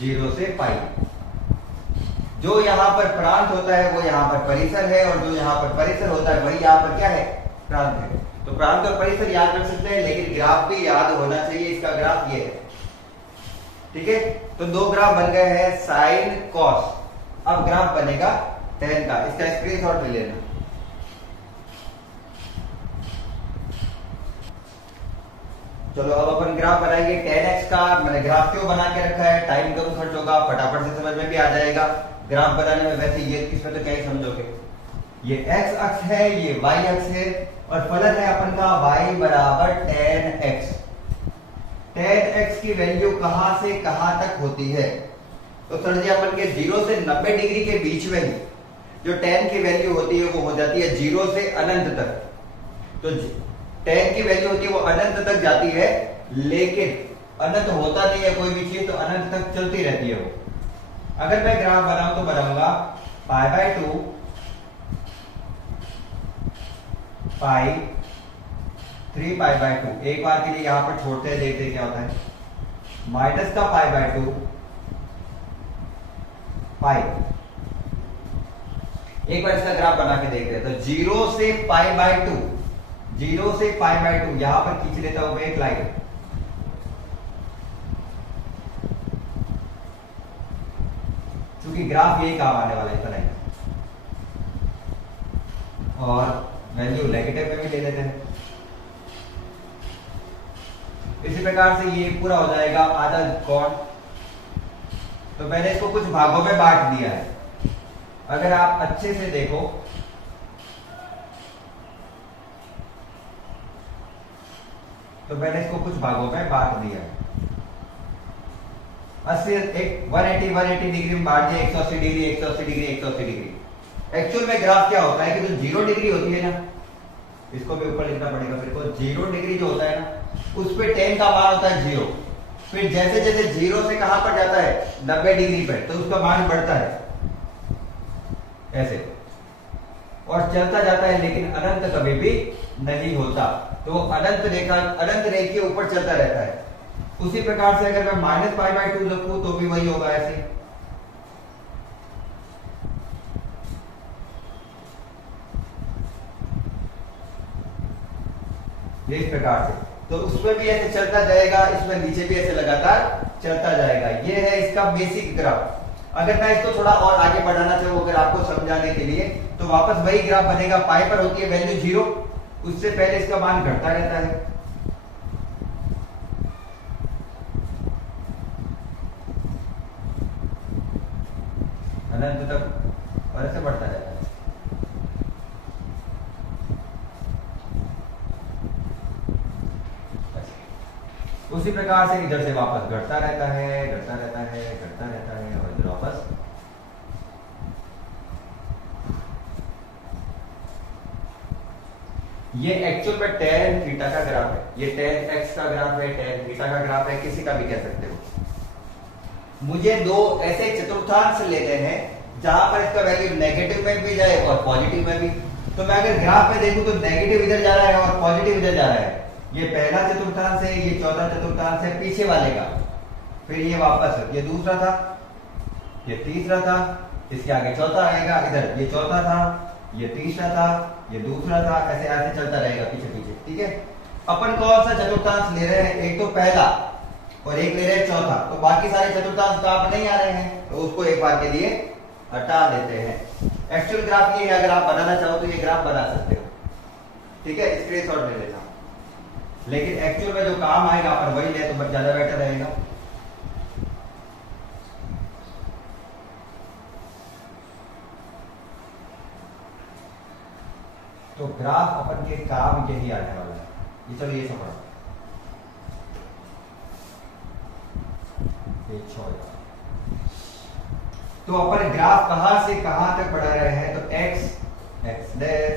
0 से पाई। जो यहां पर प्रांत होता है वो यहां पर परिसर है, और जो यहां पर परिसर होता है वही यहां पर क्या है, प्रांत है। तो प्रांत और परिसर याद रख सकते हैं, लेकिन ग्राफ भी याद होना चाहिए। इसका ग्राफ ये है, ठीक है, तो दो ग्राफ बन गए हैं साइन कॉस। अब ग्राफ बनेगा टेन का, इसका स्क्रीनशॉट ले लेना। चलो अब अपन ग्राफ बनाएंगे 10x का। मैंने ग्राफ क्यों बना के रखा है, टाइम कम खर्च होगा, फटाफट से समझ में भी आ जाएगा ग्राफ बनाने में। वैसे ये इसमें तो क्या ही समझोगे, ये x अक्ष है, ये y अक्ष है, और फलन है अपन का y बराबर 10x। 10x की वैल्यू कहां से कहां तक होती है, तो सर जी अपन के 0 से 90 डिग्री के बीच में ही जो 10 की वैल्यू होती है वो हो जाती है 0 से अनंत तक। तो 10 की वैल्यू होती है वो अनंत तक जाती है, लेकिन अनंत होता नहीं है कोई भी चीज, तो अनंत तक चलती रहती है वो। अगर मैं ग्राफ बनाऊं तो बनाऊंगा π/2 पाई 3π/2। एक बार के लिए यहां पर छोड़ते हैं, देखते हैं क्या होता है। माइनस का π/2 पाई। एक बार इसका ग्राफ बना के देखते हैं। तो 0 से π/2, 0 से π/2 यहां पर खींच लेता हूं मैं एक लाइन। क्योंकि ग्राफ यही काम आने वाला है इतना ही, और वैल्यू नेगेटिव में भी ले लेते हैं। इसी प्रकार से ये पूरा हो जाएगा आधा कोण। तो मैंने इसको कुछ भागों में बांट दिया है। अगर आप अच्छे से देखो तो मैंने इसको कुछ भागों में बांट दिया है। 180 डिग्री में बांट दिया, 180 डिग्री, 180 डिग्री, 180 डिग्री। एक्चुअल में ग्राफ क्या होता है कि जो 0 डिग्री होती है ना, इसको भी ऊपर लिखना पड़ेगा फिर को। 0 डिग्री जो होता है ना, उस पे 10 का मान होता है 0। फिर जैसे जैसे 0 से कहां पर जाता है 90 डिग्री पर, तो उसका मान बढ़ता है ऐसे, और चलता जाता है, लेकिन अनंत कभी भी नहीं होता। तो अनंत रेखा, अनंत रेखा के ऊपर चलता रहता है। उसी प्रकार से अगर मैं -π/2 रखूं तो भी वही होगा ऐसे। इस प्रकार से तो उसमें भी ऐसे चलता जाएगा, इसमें नीचे भी ऐसे लगातार चलता जाएगा। ये है इसका बेसिक ग्राफ। अगर मैं इसको थोड़ा और आगे बढ़ाना चाहूँ अगर आपको समझाने के लिए, तो वापस वही ग्राफ बनेगा। पाई पर होती है वैल्यू 0, उससे पहले इसका मान घटता रहता है। अनंत तक, और ऐसे बढ़ता रहता है। उसी प्रकार से इधर से वापस घटता रहता है, घटता रहता है, घटता रहता है, और इधर वापस ये एक्चुअल में tan थीटा का ग्राफ है, ये tan x का ग्राफ है, tan थीटा का ग्राफ है, किसी का भी कह सकते हो। मुझे दो ऐसे चतुर्थांश लेते हैं जहां पर इसका वैल्यू नेगेटिव में भी जाए और पॉजिटिव में भी। तो मैं अगर ग्राफ में देखूं तो नेगेटिव इधर जा रहा है और पॉजिटिव इधर जा रहा है। ये पहला चतुर्थांश है, ये चौथा चतुर्थांश है पीछे वाले का। फिर ये वापस, ये दूसरा था, ये तीसरा था, इसके आगे चौथा आएगा, इधर ये चौथा था, ये तीसरा था, ये दूसरा था, ऐसे ऐसे चलता रहेगा पीछे पीछे। ठीक है, अपन कौन सा चतुर्थांश ले रहे हैं, एक तो पहला और एक ले रहे हैं चौथा। तो बाकी सारे चतुर्थांश तो आप नहीं आ रहे हैं, तो उसको एक बार के लिए हटा देते हैं। एक्चुअल ग्राफ ये है, अगर आप बनाना चाहो तो ये ग्राफ बना सकते हो। ठीक है, स्क्रीनशॉट ले लेना। लेकिन एक्चुअल में जो काम आएगा अपन वही ले तो ज्यादा बेटर रहेगा। तो ग्राफ अपन के काम यही आने वाला है। ये चलो ये सब पढ़ो। तो अपन ग्राफ कहां से कहां तक पढ़ा रहे हैं, तो x x dash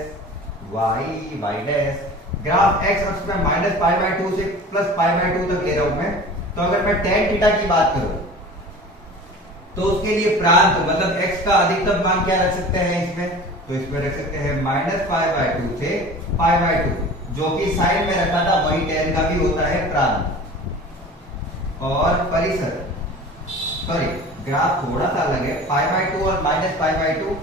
y y dash. Graph x अक्ष में -π/2 से +π/2 तक ले रहा हूं मैं। तो अगर मैं tan थीटा की बात करूं तो उसके लिए प्रांत मतलब x का अधिकतम मान क्या रख सकते हैं इसमें, तो इसमें रख सकते हैं -π/2 से π/2। जो कि साइन में रखा था वही tan का भी होता है प्रांत। और परिसर, सॉरी ग्राफ थोड़ा सा अलग है, π/2 और -π/2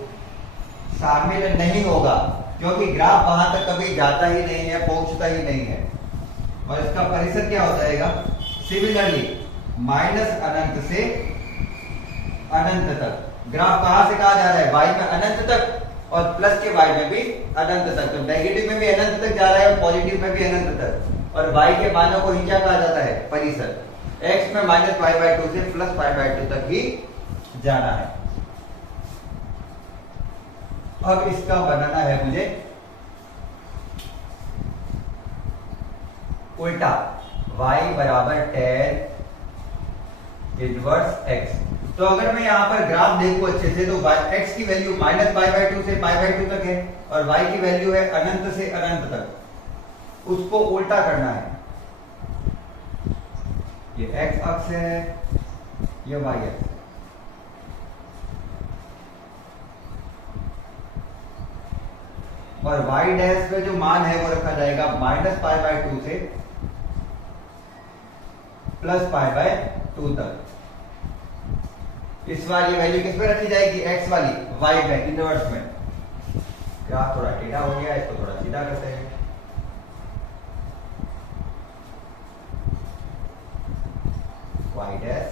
शामिल नहीं होगा, क्योंकि ग्राफ वहां तक कभी जाता ही नहीं है, पहुंचता ही नहीं है। और इसका परिसर क्या हो जाएगा, सिमिलरली माइनस अनंत से अनंत तक। ग्राफ कहां से कहां जा रहा है? y में अनंत तक और प्लस के y में भी अनंत तक। तो नेगेटिव में भी अनंत तक जा रहा है और पॉजिटिव में भी अनंत तक। और y के मानों को ही क्या कहा जाता है? परिसर। x में -π/2 से +π/2 तक ही जाना है। अब इसका बनाना है मुझे उल्टा, y बराबर tan इनवर्स x। तो अगर मैं यहां पर ग्राफ देखूं अच्छे से तो x की वैल्यू -π/2 से π/2 तक है और y की वैल्यू है अनंत से अनंत तक। उसको उल्टा करना है। ये x अक्ष है, ये y अक्ष। और y डैश पे जो मान है वो रखा जाएगा -π/2 से +π/2 तक। इस बार ये वैल्यू किस पे रखी जाएगी? x वाली, y में, इनवर्स में। ग्राफ थोड़ा टेढ़ा हो गया, इसको थोड़ा सीधा करते हैं। y डैश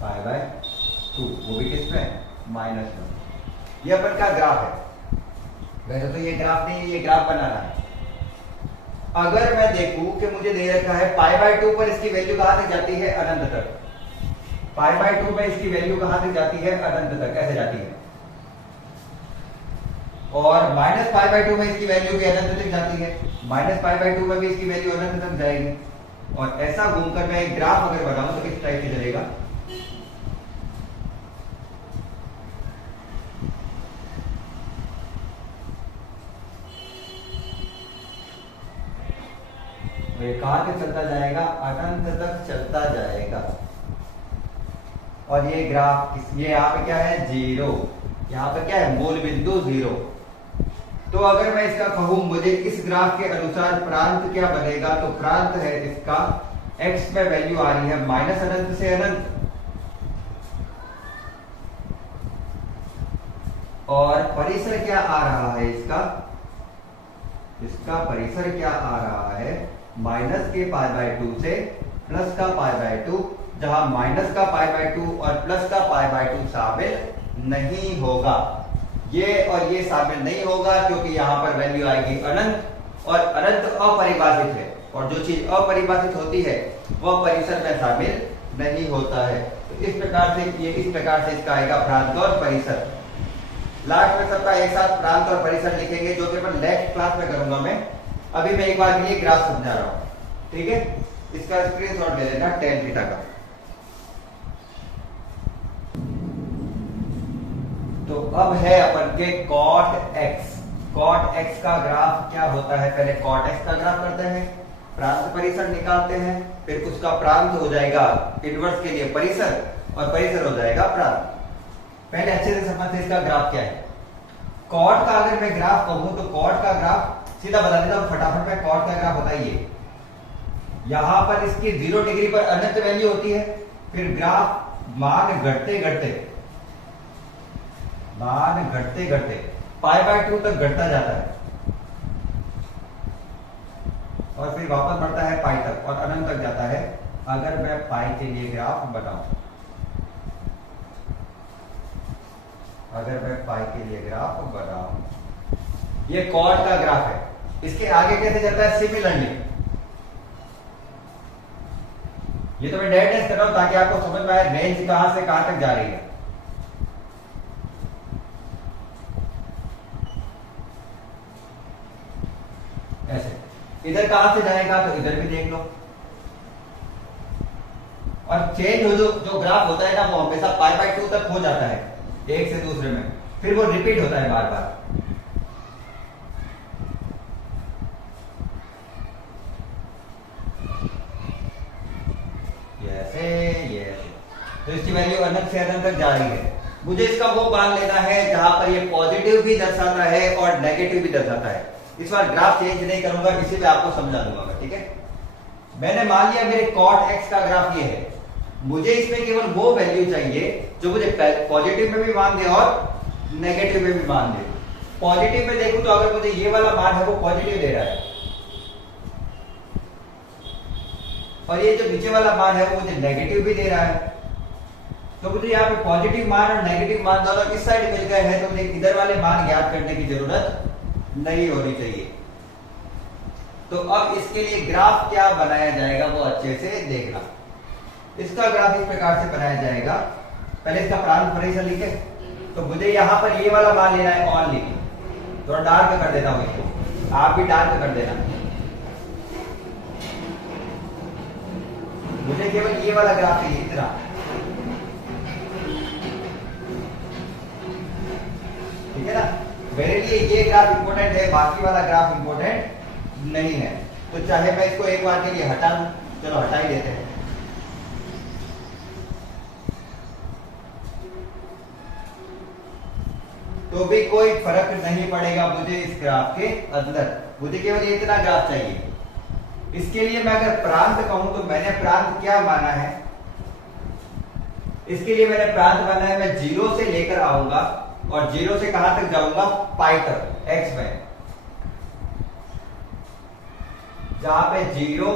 π/2, वो भी किस पे? माइनस में। ये अपन का ग्राफ है। वैसे तो ये ग्राफ नहीं है, ये ग्राफ बनाना है। अगर मैं देखूं कि मुझे दे रखा है π/2 पर इसकी वैल्यू कहां तक जाती है? अनंत तक। π/2 में इसकी वैल्यू कहां तक जाती है? अनंत तक। ऐसे जाती है। और -π/2 में इसकी वैल्यू भी अनंत तक जाती है। -π/2 में भी इसकी वैल्यू अनंत तक जाएगी। और ऐसा घूमकर मैं एक ग्राफ अगर बनाऊं तो किस टाइप से चलेगा? ये कहां तक चलता जाएगा? अनंत तक चलता जाएगा। और ये ग्राफ, ये यहाँ पे क्या है? 0। यहाँ पे क्या है? मूल बिंदु 0। तो अगर मैं इसका कहूं मुझे इस ग्राफ के अनुसार प्रांत क्या बनेगा, तो प्रांत है इसका x में वैल्यू आ रही है माइनस अनंत से अनंत, और परिसर क्या आ रहा है इसका? इसका परिसर क्या आ रहा है? माइनस के π/2 से प्लस का π/2, जहां माइनस का π/2 और प्लस का π/2 शामिल नहीं होगा। ये और ये शामिल नहीं होगा क्योंकि यहां पर वैल्यू आएगी अनंत, और अनंत अपरिभाषित है, और जो चीज अपरिभाषित होती है वह परिसर में शामिल नहीं होता है। तो इस प्रकार से ये, इस प्रकार से इसका आएगा प्रांत और परिसर। लास्ट में सबका एक साथ प्रांत और परिसर लिखेंगे, जो कि अपन नेक्स्ट क्लास में करूंगा मैं। अभी मैं एक बार के लिए ग्राफ समझा रहा हूं, ठीक है? इसका स्क्रीनशॉट ले लेना tan थीटा का। तो अब है अपन के cot x। cot x का ग्राफ क्या होता है? पहले cot x का ग्राफ करते हैं, प्रांत परिसर निकालते हैं, फिर उसका प्रांत हो जाएगा इनवर्स के लिए परिसर, और परिसर हो जाएगा प्रांत। पहले अच्छे से समझते हैं इसका ग्राफ क्या है। cot का अगर मैं ग्राफ कहूं तो cot का ग्राफ सीधा बता देता हूं फटाफट में। cot का ग्राफ बताइए, यहां पर इसकी 0 डिग्री पर अनंत वैल्यू होती है, फिर ग्राफ मान घटते घटते π/2 तक घटता जाता है, और फिर वापस बढ़ता है पाई तक और अनंत तक जाता है। अगर मैं पाई के लिए ग्राफ बनाऊं, ये cot का ग्राफ है। इसके आगे कैसे चलता है? सिमिलरली। ये तो मैं डायरेक्ट कर रहा हूं ताकि आपको समझ में आए रेंज कहां से कहां तक जा रही है। ऐसे इधर कहां से जाएगा तो इधर भी देख लो। और चेंज हो जो ग्राफ होता है ना, वो हमेशा π/2 तक हो जाता है एक से दूसरे में, फिर वो रिपीट होता है बार बार। तो इसकी वैल्यू अनंत से अनंत तक जा रही है। मुझे इसका वो मान लेना है जहां पर ये पॉजिटिव भी दर्शाता है और नेगेटिव भी दर्शाता है। इस बार ग्राफ चेंज नहीं करूंगा, इसी पे आपको समझा दूंगा मैं, ठीक है? मैंने मान लिया मेरे cot x का ग्राफ ये है। मुझे इसमें केवल वो वैल्यू चाहिए जो मुझे पॉजिटिव में भी मान दे और नेगेटिव में भी मान दे। पॉजिटिव में देखूं तो अगर मुझे ये वाला मान है वो पॉजिटिव दे रहा है, और ये जो नीचे वाला मान है वो मुझे नेगेटिव भी दे रहा है। तो मुझे यहाँ पे पॉजिटिव मान और नेगेटिव मान दोनों किस साइड मिल गए हैं, तो मुझे इधर वाले मान ज्ञात करने की जरूरत नहीं होनी चाहिए। तो अब इसके लिए ग्राफ क्या बनाया जाएगा वो अच्छे से देखना। इसका ग्राफ इस प्रकार से बनाया जाएगा। पहले इसका प्रारंभ परिसर लिखे। तो मुझे यहाँ पर ये वाला मान लेना है ऑन लिखे, थोड़ा डार्क कर देता हूं इसको, आप भी डार्क कर देना। मुझे केवल ये वाला ग्राफ चाहिए, इतना। ठीक है ना, मेरे लिए ये ग्राफ इंपॉर्टेंट है, बाकी वाला ग्राफ इंपॉर्टेंट नहीं है। तो चाहे मैं इसको एक बार के लिए हटा दूं, चलो हटा ही देते हैं। तो भी कोई फर्क नहीं पड़ेगा मुझे इस ग्राफ के अंदर, मुझे केवल इतना ग्राफ चाहिए। इसके लिए मैं अगर प्रांत कहूं तो मैंने प्रांत क्या माना है, इसके लिए मैंने प्रांत माना है, मैं 0 से लेकर आऊंगा और 0 से कहां तक जाऊंगा, पाई तक, एक्स में, जहां पे 0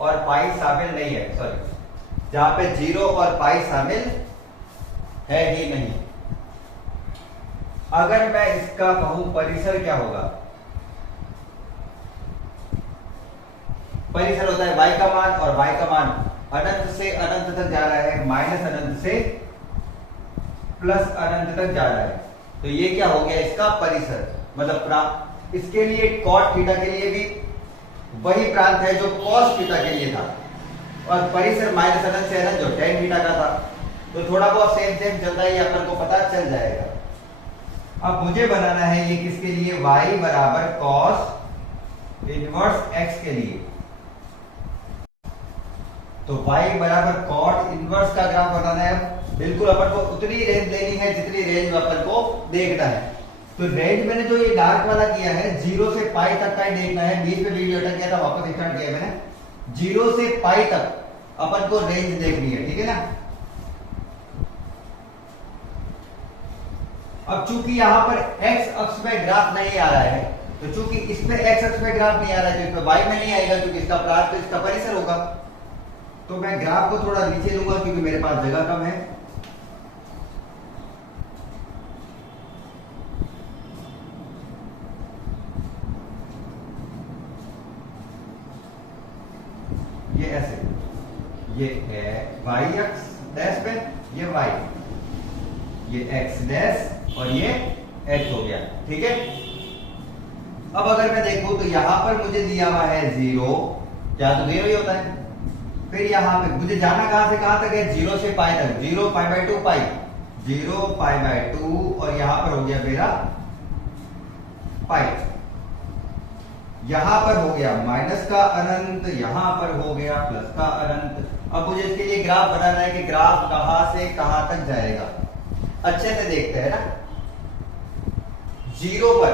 और पाई शामिल नहीं है, सॉरी, जहां पे 0 और पाई शामिल है ही नहीं। अगर मैं इसका कहूं परिसर क्या होगा, परिसर होता है y का मान, और y का मान अनंत से अनंत तक जा रहा है, माइनस अनंत से प्लस अनंत तक जा रहा है। तो ये क्या हो गया, इसका परिसर, मतलब प्रांत। इसके लिए cos थीटा के लिए भी वही प्रांत है जो cos थीटा के लिए था, और परिसर माइनस अनंत से अनंत जो tan थीटा का था। तो थोड़ा बहुत सेम सेम चलता है, ये अपन को पता चल जाएगा। अब मुझे बनाना है ये किसके लिए, y बराबर cos इनवर्स x के लिए। तो y बराबर cot इनवर्स का ग्राफ बनाना है। बिल्कुल अपन को उतनी रेंज लेनी है जितनी रेंज अपन को देखना है। तो रेंज मैंने जो ये डार्क वाला किया है, 0 से पाई तक का ही देखना है। बीच में वीडियो अटक गया था, वापस स्टार्ट किया मैंने। 0 से पाई तक अपन को रेंज देखनी है, ठीक है ना। अब चूंकि यहां पर x अक्ष में ग्राफ नहीं आ रहा है, तो चूंकि इसमें x अक्ष में ग्राफ नहीं आ रहा है, तो इसमें y में नहीं आएगा, क्योंकि इसका प्रांत तो इसका परिसर होगा। तो मैं ग्राफ को थोड़ा नीचे लूंगा क्योंकि मेरे पास जगह कम है। ये ऐसे, ये है y अक्ष डैश पे, ये y, ये x डैश और ये h हो गया, ठीक है। अब अगर मैं देखूं तो यहां पर मुझे दिया हुआ है 0, क्या तो 0 ही होता है। फिर यहां पे मुझे जाना कहां से कहां तक है, 0 से पाई तक, 0 पाई बाय 2 पाई, 0 पाई बाय 2, और यहां पर हो गया मेरा पाई। यहां पर हो गया माइनस का अनंत, यहां पर हो गया प्लस का अनंत। अब मुझे इसके लिए ग्राफ बनाना है कि ग्राफ कहां से कहां तक जाएगा। अच्छे से देखते हैं ना। 0 पर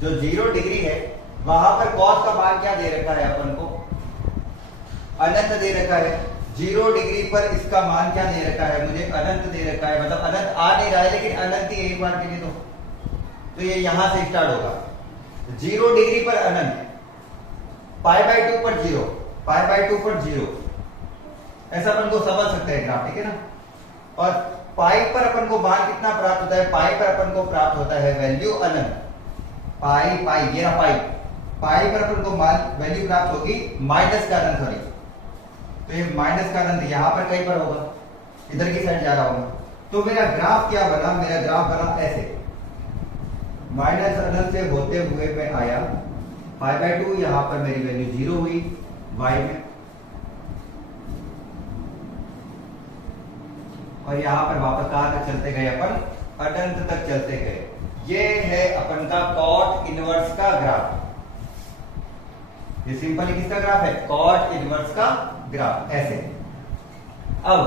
जो 0 डिग्री है, वहां पर cos का मान क्या दे रखा है अपन को, अनंत दे रखा है। 0 डिग्री पर इसका मान क्या दे रखा है, मुझे अनंत दे रखा है। मतलब अनंत आ नहीं रहा है, लेकिन अनंत ही एक बार के लिए तो ये यहां से स्टार्ट होगा। 0 डिग्री पर अनंत, पाई बाय 2 पर 0, पाई बाय 2 पर 0, ऐसा अपन को समझ सकते हैं ग्राफ, ठीक है ना। और पाई पर अपन को मान कितना प्राप्त होता है, पाई पर अपन को प्राप्त होता है वैल्यू अनंत। पाई पाई, ये रहा पाई, पाई पर अपन को मान वैल्यू प्राप्त होगी माइनस का अनंत, सॉरी, तो ये माइनस का अनंत यहां पर कहीं पर होगा, इधर की साइड जा रहा होगा। तो मेरा ग्राफ क्या बना, मेरा ग्राफ बना ऐसे, माइनस अनंत से होते हुए मैं आया पाई बाय 2, यहां पर मेरी वैल्यू 0 हुई y में, और यहां पर वापस कहां तक चलते गए अपन, अनंत तक चलते गए। ये है अपन का cot इनवर्स का ग्राफ। ये सिंपली किसका ग्राफ है, cot इनवर्स का ग्राफ, ऐसे। अब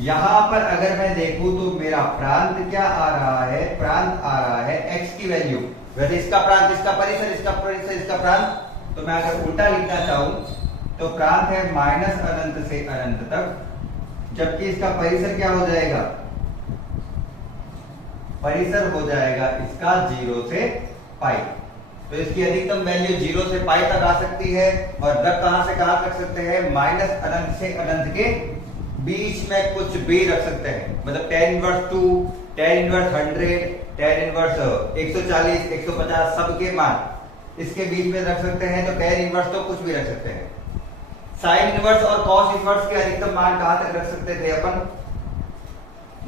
यहां पर अगर मैं देखूं तो मेरा प्रांत क्या आ रहा है, प्रांत आ रहा है x की वैल्यू। वैसे इसका प्रांत, इसका परिसर, इसका परिसर, इसका प्रांत। तो मैं अगर उल्टा लिखना चाहूं तो प्रांत है माइनस अनंत से अनंत तक, जबकि इसका परिसर क्या हो जाएगा, परिसर हो जाएगा इसका 0 से पाई। तो इसकी अधिकतम वैल्यू 0 से पाई तक आ सकती है और रख कहां से कहां रख सकते हैं, माइनस अनंत से अनंत के बीच में कुछ भी रख सकते हैं। मतलब tan inverse 2, tan inverse 100, tan inverse 140, 150 सबके मान इसके बीच में रख सकते हैं। तो tan इनवर्स तो कुछ भी रख सकते हैं। साइन इनवर्स और कॉस इनवर्स के अधिकतम मान कहां तक रख सकते थे अपन,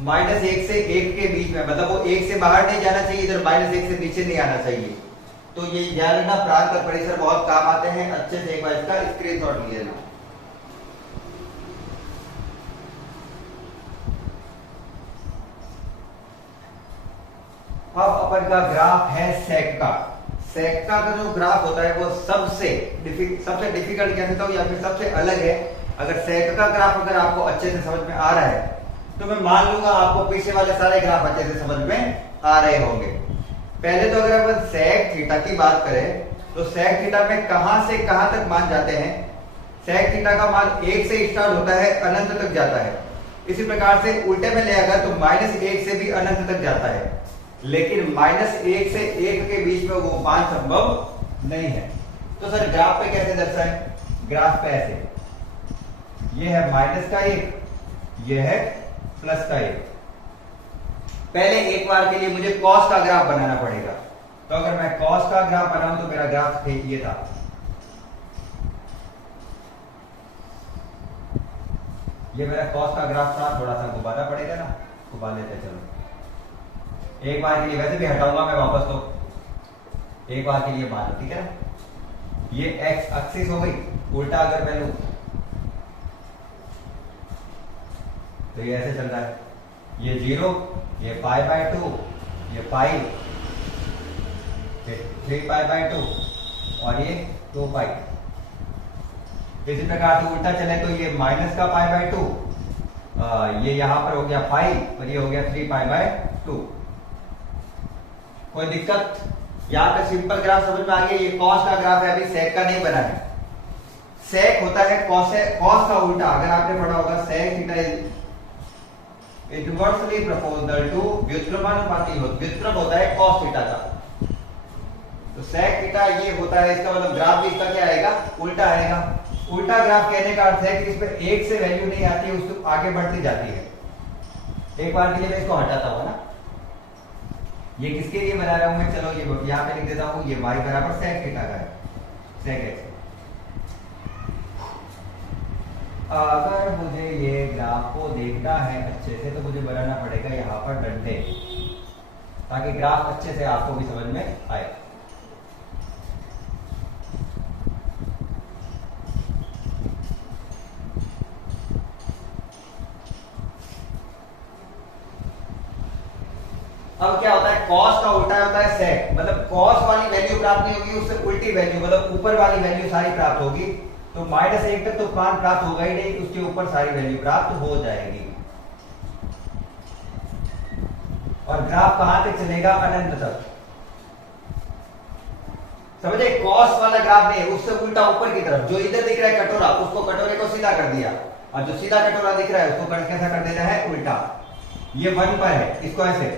-1 से 1 के बीच में। मतलब वो 1 से बाहर नहीं जाना चाहिए, इधर -1 से नीचे नहीं आना चाहिए। तो ये ध्यान रखना, प्रांत और परिसर बहुत काम आते हैं। अच्छे से एक बार इसका स्क्रीनशॉट ले लेना। अब अपन का ग्राफ है सेक का। सेक का जो ग्राफ होता है वो सबसे डिफिकल्ट कह सकता हूं या फिर सबसे अलग है। अगर सेक का ग्राफ अगर आपको अच्छे से समझ में आ रहा है तो मैं मान लूंगा आपको पीछे वाले सारे ग्राफ अच्छे से समझ में आ रहे होंगे। पहले तो अगर अपन सेक थीटा की बात करें तो सेक थीटा में कहां से कहां तक मान जाते हैं। सेक थीटा का मान 1 से स्टार्ट होता है, अनंत तक जाता है। इसी प्रकार से उल्टे में ले अगर तो -1 से भी अनंत तक जाता है, लेकिन -1 से 1 के बीच में वो मान संभव नहीं है। तो सर ग्राफ पे कैसे दर्शाएं, ग्राफ पे ऐसे, ये है माइनस का 1, ये है प्लस का 1। पहले एक बार के लिए मुझे कॉस का ग्राफ बनाना पड़ेगा। तो अगर मैं कॉस का ग्राफ बनाऊं तो मेरा ग्राफ ये था। ये मेरा कॉस का ग्राफ था, थोड़ा सा घुमाना पड़ेगा ना, घुमा लेते चलो। एक बार के लिए वैसे भी हटाऊंगा मैं वापस, तो एक बार के लिए मान लो, ठीक है ना। ये एक्स एक्सिस हो गई, उल्टा अगर मैं लूं तो ये ऐसे चल रहा है, ये 0, ये π/2, ये पाई, ये 3π/2 और ये 2π। इसी प्रकार से उल्टा चले तो ये माइनस का π/2, ये यहां पर हो गया पाई और ये हो गया 3π/2। कोई दिक्कत? यहां पे सिंपल ग्राफ समझ में आ गया। ये कॉस का ग्राफ है, अभी सेक का नहीं बना है। सेक होता है कॉस का उल्टा। अगर आपने पढ़ा होगा sec theta is inversely proportional to व्युत्क्रमानुपाती होता, व्युत्क्रम होता है cos थीटा का। तो sec थीटा ये होता है, इसका मतलब ग्राफ भी इसका क्या आएगा, उल्टा आएगा। उल्टा ग्राफ कहने का अर्थ है कि इसमें 1 से वैल्यू नहीं आती है, उसको आगे बढ़ती जाती है। एक बार के लिए मैं इसको हटाता हूं ना, ये किसके लिए बना रहा हूं मैं, चलो ये यहां पे लिख देता हूं, ये y बराबर sec थीटा का है, sec x। अगर मुझे ये ग्राफ को देखना है अच्छे से तो मुझे बनाना पड़ेगा यहाँ पर डंडे, ताकि ग्राफ अच्छे से आपको भी समझ में आए। अब क्या होता है, कॉस का उल्टा होता है सेक। मतलब कॉस वाली वैल्यू प्राप्त नहीं होगी, उससे उल्टी वैल्यू, मतलब ऊपर वाली वैल्यू सारी प्राप्त होगी। तो -1 तक तो मान प्राप्त होगा ही नहीं, उसके ऊपर सारी वैल्यू प्राप्त हो जाएगी। और ग्राफ कहां तक चलेगा, अनंत तक। समझे, कॉस वाला ग्राफ नहीं है, उससे उल्टा ऊपर की तरफ। जो इधर दिख रहा है कटोरा, उसको कटोरे को सीधा कर दिया, और जो सीधा कटोरा दिख रहा है उसको कैसा कर देना है, उल्टा। ये 1 पर है, इसको ऐसे,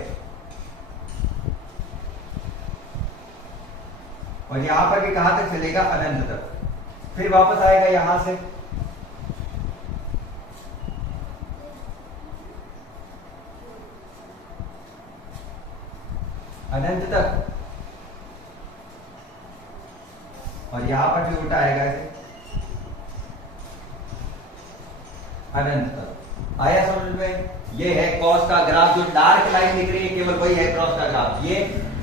और यहां पर भी कहां तक चलेगा, अनंत तक। फिर वापस आएगा यहां से, अनंत तक, और यहां पर भी उल्टा आएगा ऐसे, अनंत तक। आया समझ में? ये है कॉस का ग्राफ। जो डार्क लाइन दिख रही है केवल वही है क्रॉस का ग्राफ।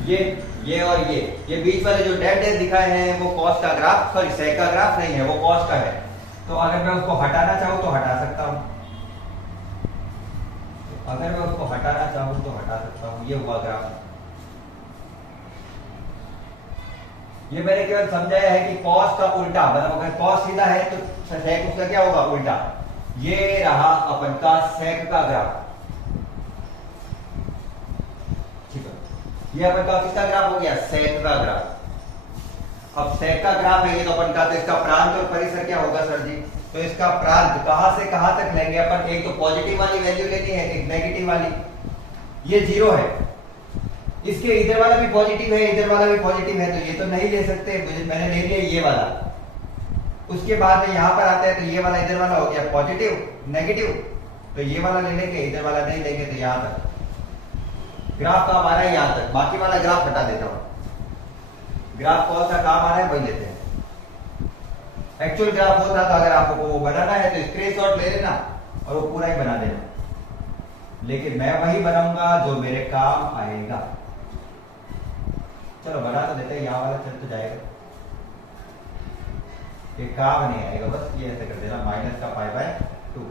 ये और ये बीच वाले जो डेड डेज दिखाए हैं वो कॉस का ग्राफ, सॉरी सेक का ग्राफ नहीं है, वो कॉस का है। तो अगर मैं उसको हटाना चाहूं तो हटा सकता हूं, अगर मैं उसको हटाना चाहूं तो हटा सकता हूं। ये हुआ ग्राफ। ये मैंने केवल समझाया है कि कॉस का उल्टा, मतलब अगर कॉस सीधा है तो सेक उसका क्या होगा, उल्टा। ये रहा अपन का सेक का ग्राफ। ठीक है, ये अपन का किसका ग्राफ हो गया, सेक का ग्राफ। अब सेक का ग्राफ है ये, तो अपन का, तो इसका प्रांत और परिसर क्या होगा सर जी? तो इसका प्रांत कहां से कहां तक लेंगे अपन? एक तो पॉजिटिव वाली वैल्यू लेनी है, एक नेगेटिव वाली। ये 0 है, इसके इधर वाला भी पॉजिटिव है, इधर वाला भी पॉजिटिव है, तो ये तो नहीं ले सकते, मैंने ले लिया ये वाला। उसके बाद में यहाँ पर आता है तो ये वाला इधर वाला हो गया पॉजिटिव नेगेटिव, तो ये वाला ले लेंगे, इधर वाला नहीं लेंगे, तो यहाँ तक ग्राफ का हमारा है, यहाँ तक। बाकी वाला ग्राफ हटा देता हूं। ग्राफ कौन सा काम आ रहा है वही लेते हैं। एक्चुअल ग्राफ होता तो अगर आपको वो बनाना है तो स्क्रीनशॉट ले लेना और वो पूरा ही बना देना, लेकिन मैं वही बनाऊंगा जो मेरे काम आएगा। चलो बना तो देते हैं, यहाँ वाला चल तो जाएगा, ये काम नहीं आएगा, बस ये ऐसे कर देना माइनस का π/2।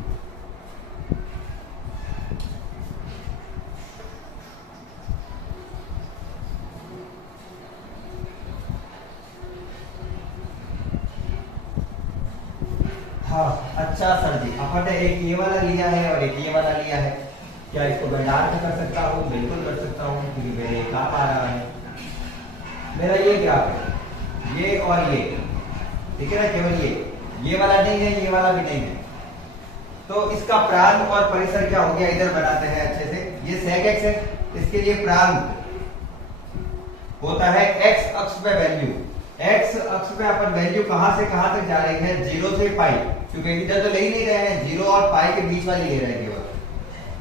हाँ अच्छा सर जी, अपन ने एक ये वाला लिया है और एक ये वाला लिया है, क्या इसको मैं डाल के कर सकता हूँ? बिल्कुल कर सकता हूँ, क्योंकि मेरे काम आ रहा है। मेरा ये ग्राफ है, ये और ये, ठीक है ना, केवल ये वाला नहीं है, ये वाला भी नहीं है, तो इसका प्रांत और परिसर क्या हो गया, इधर बनाते हैं अच्छे से। ये sec x है, इसके लिए प्रांत होता है x अक्ष पे वैल्यू। x अक्ष पे अपन वैल्यू कहां से कहां तक जा रही है, 0 से पाई, क्योंकि इधर तो ले ही नहीं रहे हैं, 0 और पाई के बीच वाली ले रहे हैं केवल,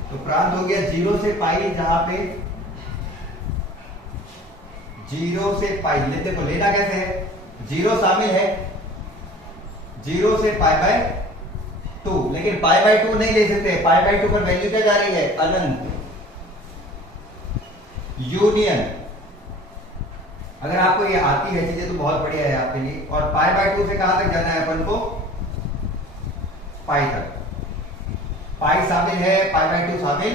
तो प्रांत हो गया 0 से पाई, जहां पे 0 से पाई लेते, तो लेना कैसे है, 0 शामिल है, 0 से π/2, लेकिन π/2 नहीं ले सकते, π/2 पर वैल्यू क्या जा रही है, अनंत। यूनियन अगर आपको ये आती है चीजें तो बहुत बढ़िया है आपके लिए। और π/2 से कहां तक जाना है अपन को, पाई तक। पाई शामिल है, π/2 शामिल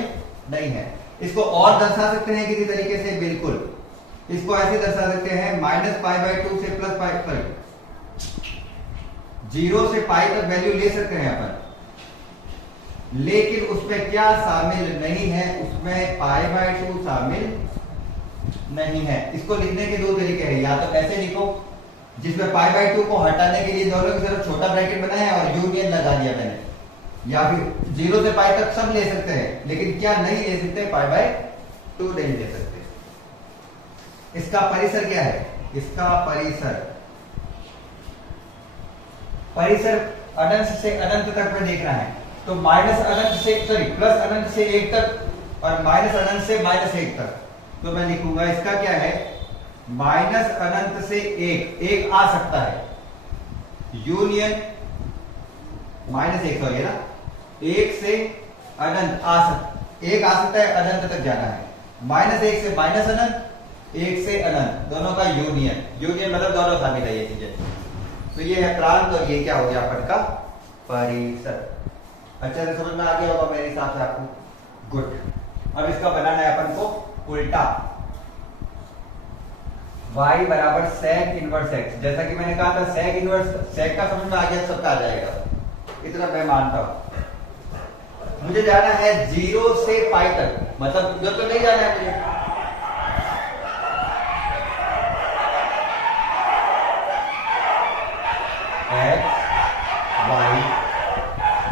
नहीं है। इसको और दर्शा सकते हैं किसी तरीके से, बिल्कुल इसको ऐसे दर्शा सकते हैं, -π/2 से +π, 0 से पाई तक वैल्यू ले सकते हैं अपन, लेकिन उसमें क्या शामिल नहीं है, उसमें π/2 शामिल नहीं है। इसको लिखने के दो तरीके हैं, या तो ऐसे लिखो जिसमें π/2 को हटाने के लिए दोनों की तरफ छोटा ब्रैकेट बनाया और यूनियन लगा दिया मैंने, या फिर 0 से पाई तक सब ले सकते हैं, लेकिन क्या नहीं ले सकते, π/2 नहीं ले सकते। इसका परिसर क्या है, इसका परिसर अनंत से अनंत तक में देखना है, तो प्लस अनंत से 1 तक और माइनस अनंत से -1 तक। तो मैं लिखूंगा इसका क्या है, माइनस अनंत से 1 आ सकता है, यूनियन -1 सॉरी ना, 1 से अनंत एक आ सकता है, अनंत तक जाना है, -1 से माइनस अनंत, 1 से अनंत, दोनों का यूनियन मतलब दोनों शामिल है ये चीजें। तो ये है प्रांत और ये क्या हो गया अपन का परिसर। अच्छा से समझ में आ गया होगा मेरे हिसाब से आपको, गुड। अब इसका बनाना है अपन को उल्टा, y बराबर sec इनवर्स x, जैसा कि मैंने कहा था sec इनवर्स, sec का समझ में आ गया, सबका आ जाएगा, इतना मैं मानता हूं। मुझे जाना है 0 से पाई तक, मतलब उधर तो नहीं जाना है मुझे, x y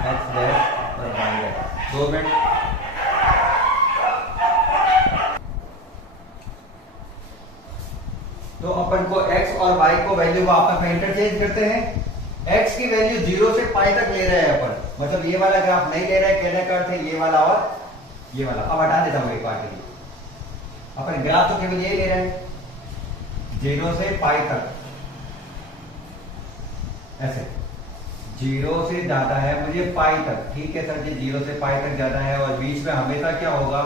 x डैश और y डैश, 2 मिनट। तो अपन को x और y को वैल्यू को आपस में इंटरचेंज करते हैं। x की वैल्यू 0 से पाई तक ले रहे हैं अपन, मतलब ये वाला ग्राफ नहीं ले रहे हैं, कहने का अर्थ है ये वाला और ये वाला। अब हटा देता हूं एक बार के लिए, अपन ग्राफ तो केवल ये ले रहे हैं 0 से पाई तक, ऐसे 0 से जाता है मुझे पाई तक, ठीक है सर जी, 0 से पाई तक जाता है, और बीच में हमेशा क्या होगा,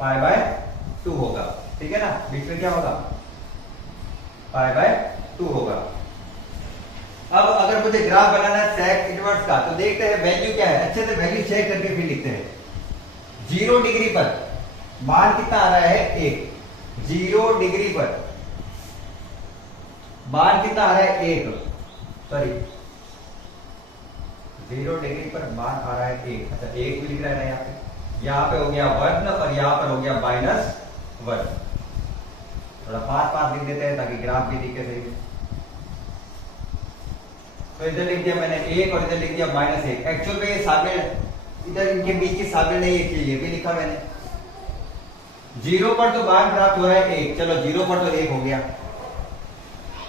π/2 होगा, ठीक है ना, बीच में क्या होगा, π/2 होगा। अब अगर मुझे ग्राफ बनाना है sec इनवर्स का, तो देखते हैं वैल्यू क्या है, अच्छे से वैल्यू चेक करके फिर लिखते हैं। 0 डिग्री पर मान कितना आ रहा है, 1। 0 डिग्री पर मान कितना आ रहा है, 1, सॉरी 0 डिग्री पर मान आ रहा है 1। अच्छा 1 भी लिख रहा है यहाँ पे हो गया 1 और यहाँ पर हो गया -1। थोड़ा पास लिख देते हैं ताकि ग्राफ भी दिखे सही। तो इधर लिख दिया मैंने 1 और इधर लिख दिया -1। एक्चुअल में ये शामिल, इधर इनके बीच की शामिल नहीं है, ये भी लिखा मैंने। 0 पर तो मान प्राप्त हुआ है 1, चलो 0 पर तो 1 हो गया।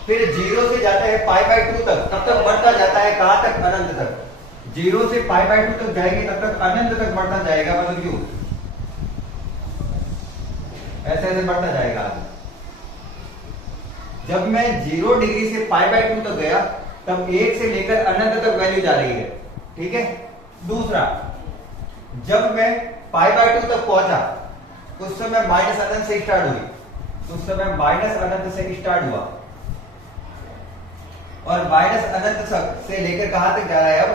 फिर 0 से जाता है पाई बाय 2 तक, तब तक बढ़ता जाता है कहां तक? अनंत तक। 0 से पाई बाय 2 तक जाएंगे तब तक अनंत तक बढ़ता जाएगा, मतलब यू ऐसे ऐसे बढ़ता जाएगा। जब मैं 0 डिग्री से पाई बाय 2 तक गया तब 1 से लेकर अनंत तक वैल्यू जा रही है, ठीक है। दूसरा, जब मैं पाई बाय 2 तक पहुंचा उस समय माइनस अनंत से स्टार्ट हुई, तो उस समय माइनस अनंत से स्टार्ट हुआ और माइनस अनंत से लेकर कहां तक जा रहा है? अब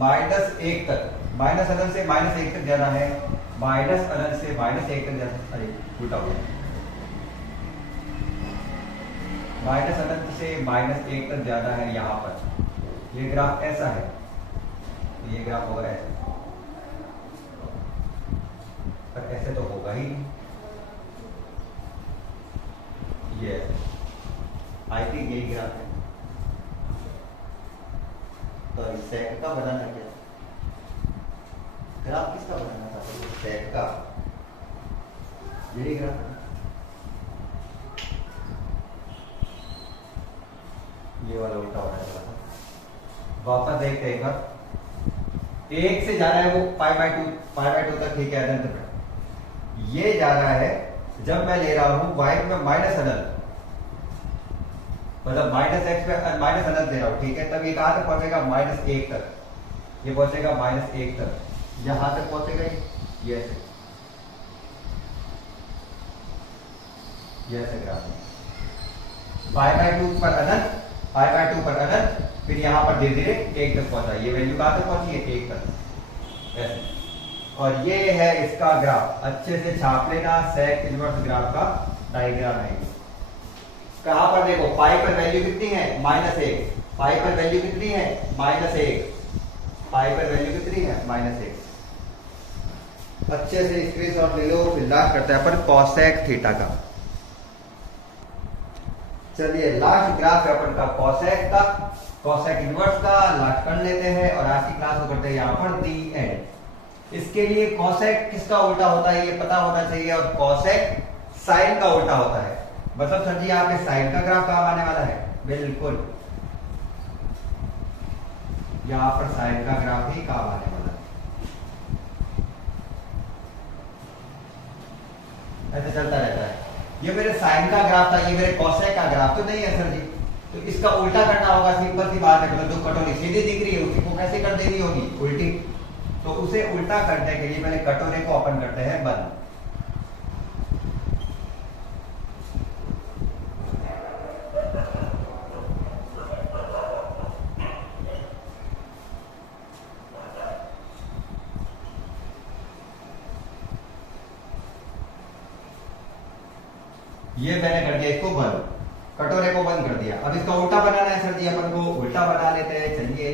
-1 तक। माइनस अनंत से -1 तक जाना है, माइनस अनंत से -1 तक जाना, अरे उल्टा हो गया। माइनस अनंत से -1 तक जाना है यहां पर। ये ग्राफ ऐसा है, ये ग्राफ होगा ऐसा, पर ऐसे तो होगा ही नहीं। ये आई थिंक यही ग्राफ है, तो सेक का बनाना क्या? ग्राफ किसका बनाना था? सेक का, यही ग्राफ है। ये वाला उल्टा हो रहा है। वापस देखते हैं एक बार। 1 से जा रहा है वो पाई बाय 2 तक, ठीक है, अनंत पर। ये जा रहा है, जब मैं ले रहा हूं y में माइनस अनंत, मतलब -x पे माइनस अनंत ले रहा हूं, ठीक है, तब ये कहां तक पहुंचेगा? -1 तक। ये पहुंचेगा -1 तक, यहां तक पहुंचेगा ये ऐसे ग्राफ में पाई बाय 2 पर अनंत, पाई बाय 2 पर अनंत, फिर यहां पर धीरे धीरे 1 तक पहुंचा। ये वैल्यू कहां तक पहुंची है? 1 तक, ऐसे। और ये है इसका ग्राफ, अच्छे से छाप लेना, सेक इनवर्स ग्राफ का डायग्राम है। कहां पर देखो, पाई पर वैल्यू कितनी है? -1। पाई पर वैल्यू कितनी है? -1। पाई पर वैल्यू कितनी है? -1। अच्छे से स्क्रीनशॉट ले लो, फिर लास्ट करते हैं अपन कॉसेक थीटा का। चलिए लास्ट ग्राफ है अपन का कॉसेक का, कॉसेक इनवर्स का लास्ट कर लेते हैं और आज की क्लास को करते हैं यहां पर दी एंड। इसके लिए कॉसेक किसका उल्टा होता है ये पता होना चाहिए, और कॉसेक साइन का उल्टा होता है। मतलब सर जी यहाँ पे साइन का ग्राफ काम आने वाला है? बिल्कुल, यहां पर साइन का ग्राफ ही काम आने वाला है। ऐसे चलता रहता है। ये मेरे साइन का ग्राफ था, ये मेरे कॉसेक का ग्राफ तो नहीं है सर जी, तो इसका उल्टा करना होगा। सिंपल सी बात है, मतलब जो कटोरी सीधी दिख रही है उसी को कैसे कर देनी होगी? उल्टी। तो उसे उल्टा करने के लिए पहले कटोरे को अपन करते हैं बंद। ये मैंने कर दिया इसको बंद, कटोरे को बंद कर दिया। अब इसका उल्टा बनाना है सर जी, अपन को उल्टा बना लेते हैं। चलिए,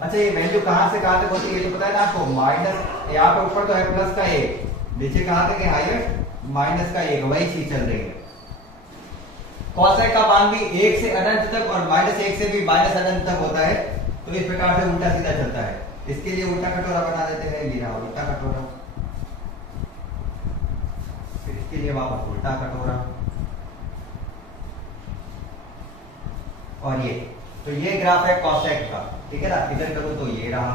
अच्छा ये वैल्यू कहां से कहां तक होती है ये तो पता है ना आपको? माइनस, यहाँ पे ऊपर तो है प्लस का 1, नीचे कहां तक है? हाईएस्ट -1, वही चीज चल रही है। कॉसेक का मान भी 1 से अनंत तक और -1 से भी माइनस अनंत तक होता है, तो इस प्रकार से उल्टा सीधा चलता है। इसके लिए उल्टा कटोरा बना देते हैं, ये रहा उल्टा कटोरा, फिर इसके लिए वापस उल्टा कटोरा, और ये, तो ये ग्राफ है कॉसेक का, ठीक है ना। इधर करूं तो ये रहा,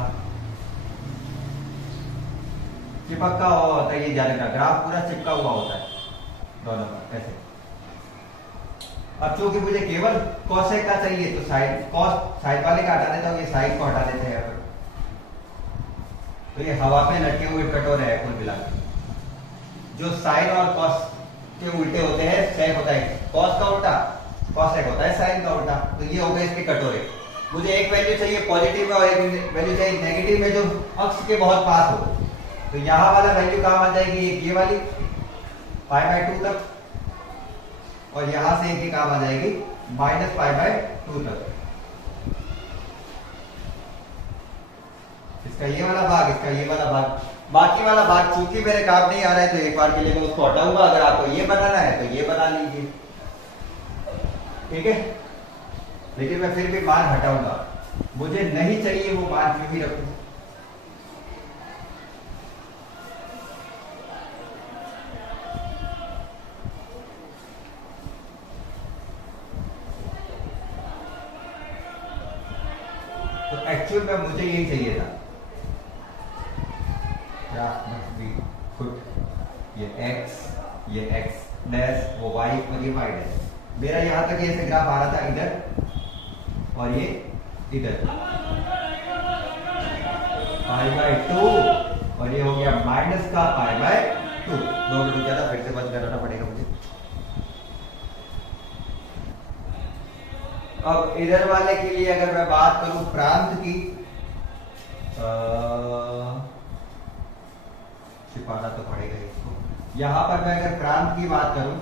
चिपका हुआ होता है ये जाने का ग्राफ, पूरा चिपका हुआ होता है दोनों का ऐसे। अब चूंकि मुझे केवल कॉसेक का चाहिए तो साइड, कॉस साइड वाले का हटा देता हूं, ये साइड को हटा देते हैं। तो ये हवा पे लटके हुए कटोरे हैं कुल मिलाकर। जो साइन और कॉस के उल्टे होते हैं, सेक होता है कॉस का उल्टा, कॉसेक होता है साइन का उल्टा। तो ये हो गए इसके कटोरे। मुझे एक वैल्यू चाहिए पॉजिटिव में और एक वैल्यू चाहिए नेगेटिव में, जो अक्ष के बहुत पास हो। तो यहां वाला वैल्यू काम आ जाएगी ये वाली π/2 तक, और यहां से एक काम आ जाएगी -π/2 तक। इसका ये वाला भाग, इसका ये वाला भाग, बाकी वाला भाग चूंकि मेरे काम नहीं आ रहा है तो एक बार के लिए मैं उसको हटाऊंगा। अगर आपको ये बनाना है तो ये बना लीजिए, ठीक है। लेकिन मैं फिर भी मान हटाऊंगा, मुझे नहीं चाहिए वो मान क्यों भी रखूं। एक्चुअल में मुझे यही चाहिए था, क्या ये x, ये x डैश, वो y और ये y डैश। मेरा यहां तक ऐसे ग्राफ आ रहा था इधर और ये इधर, π/2 और ये हो गया माइनस का π/2। 2 मिनट ज्यादा फिर से बंद कराना पड़ेगा मुझे। अब इधर वाले के लिए अगर मैं बात करूं प्रांत की, छिपाना तो पड़ेगा इसको। यहां पर मैं अगर प्रांत की बात करूं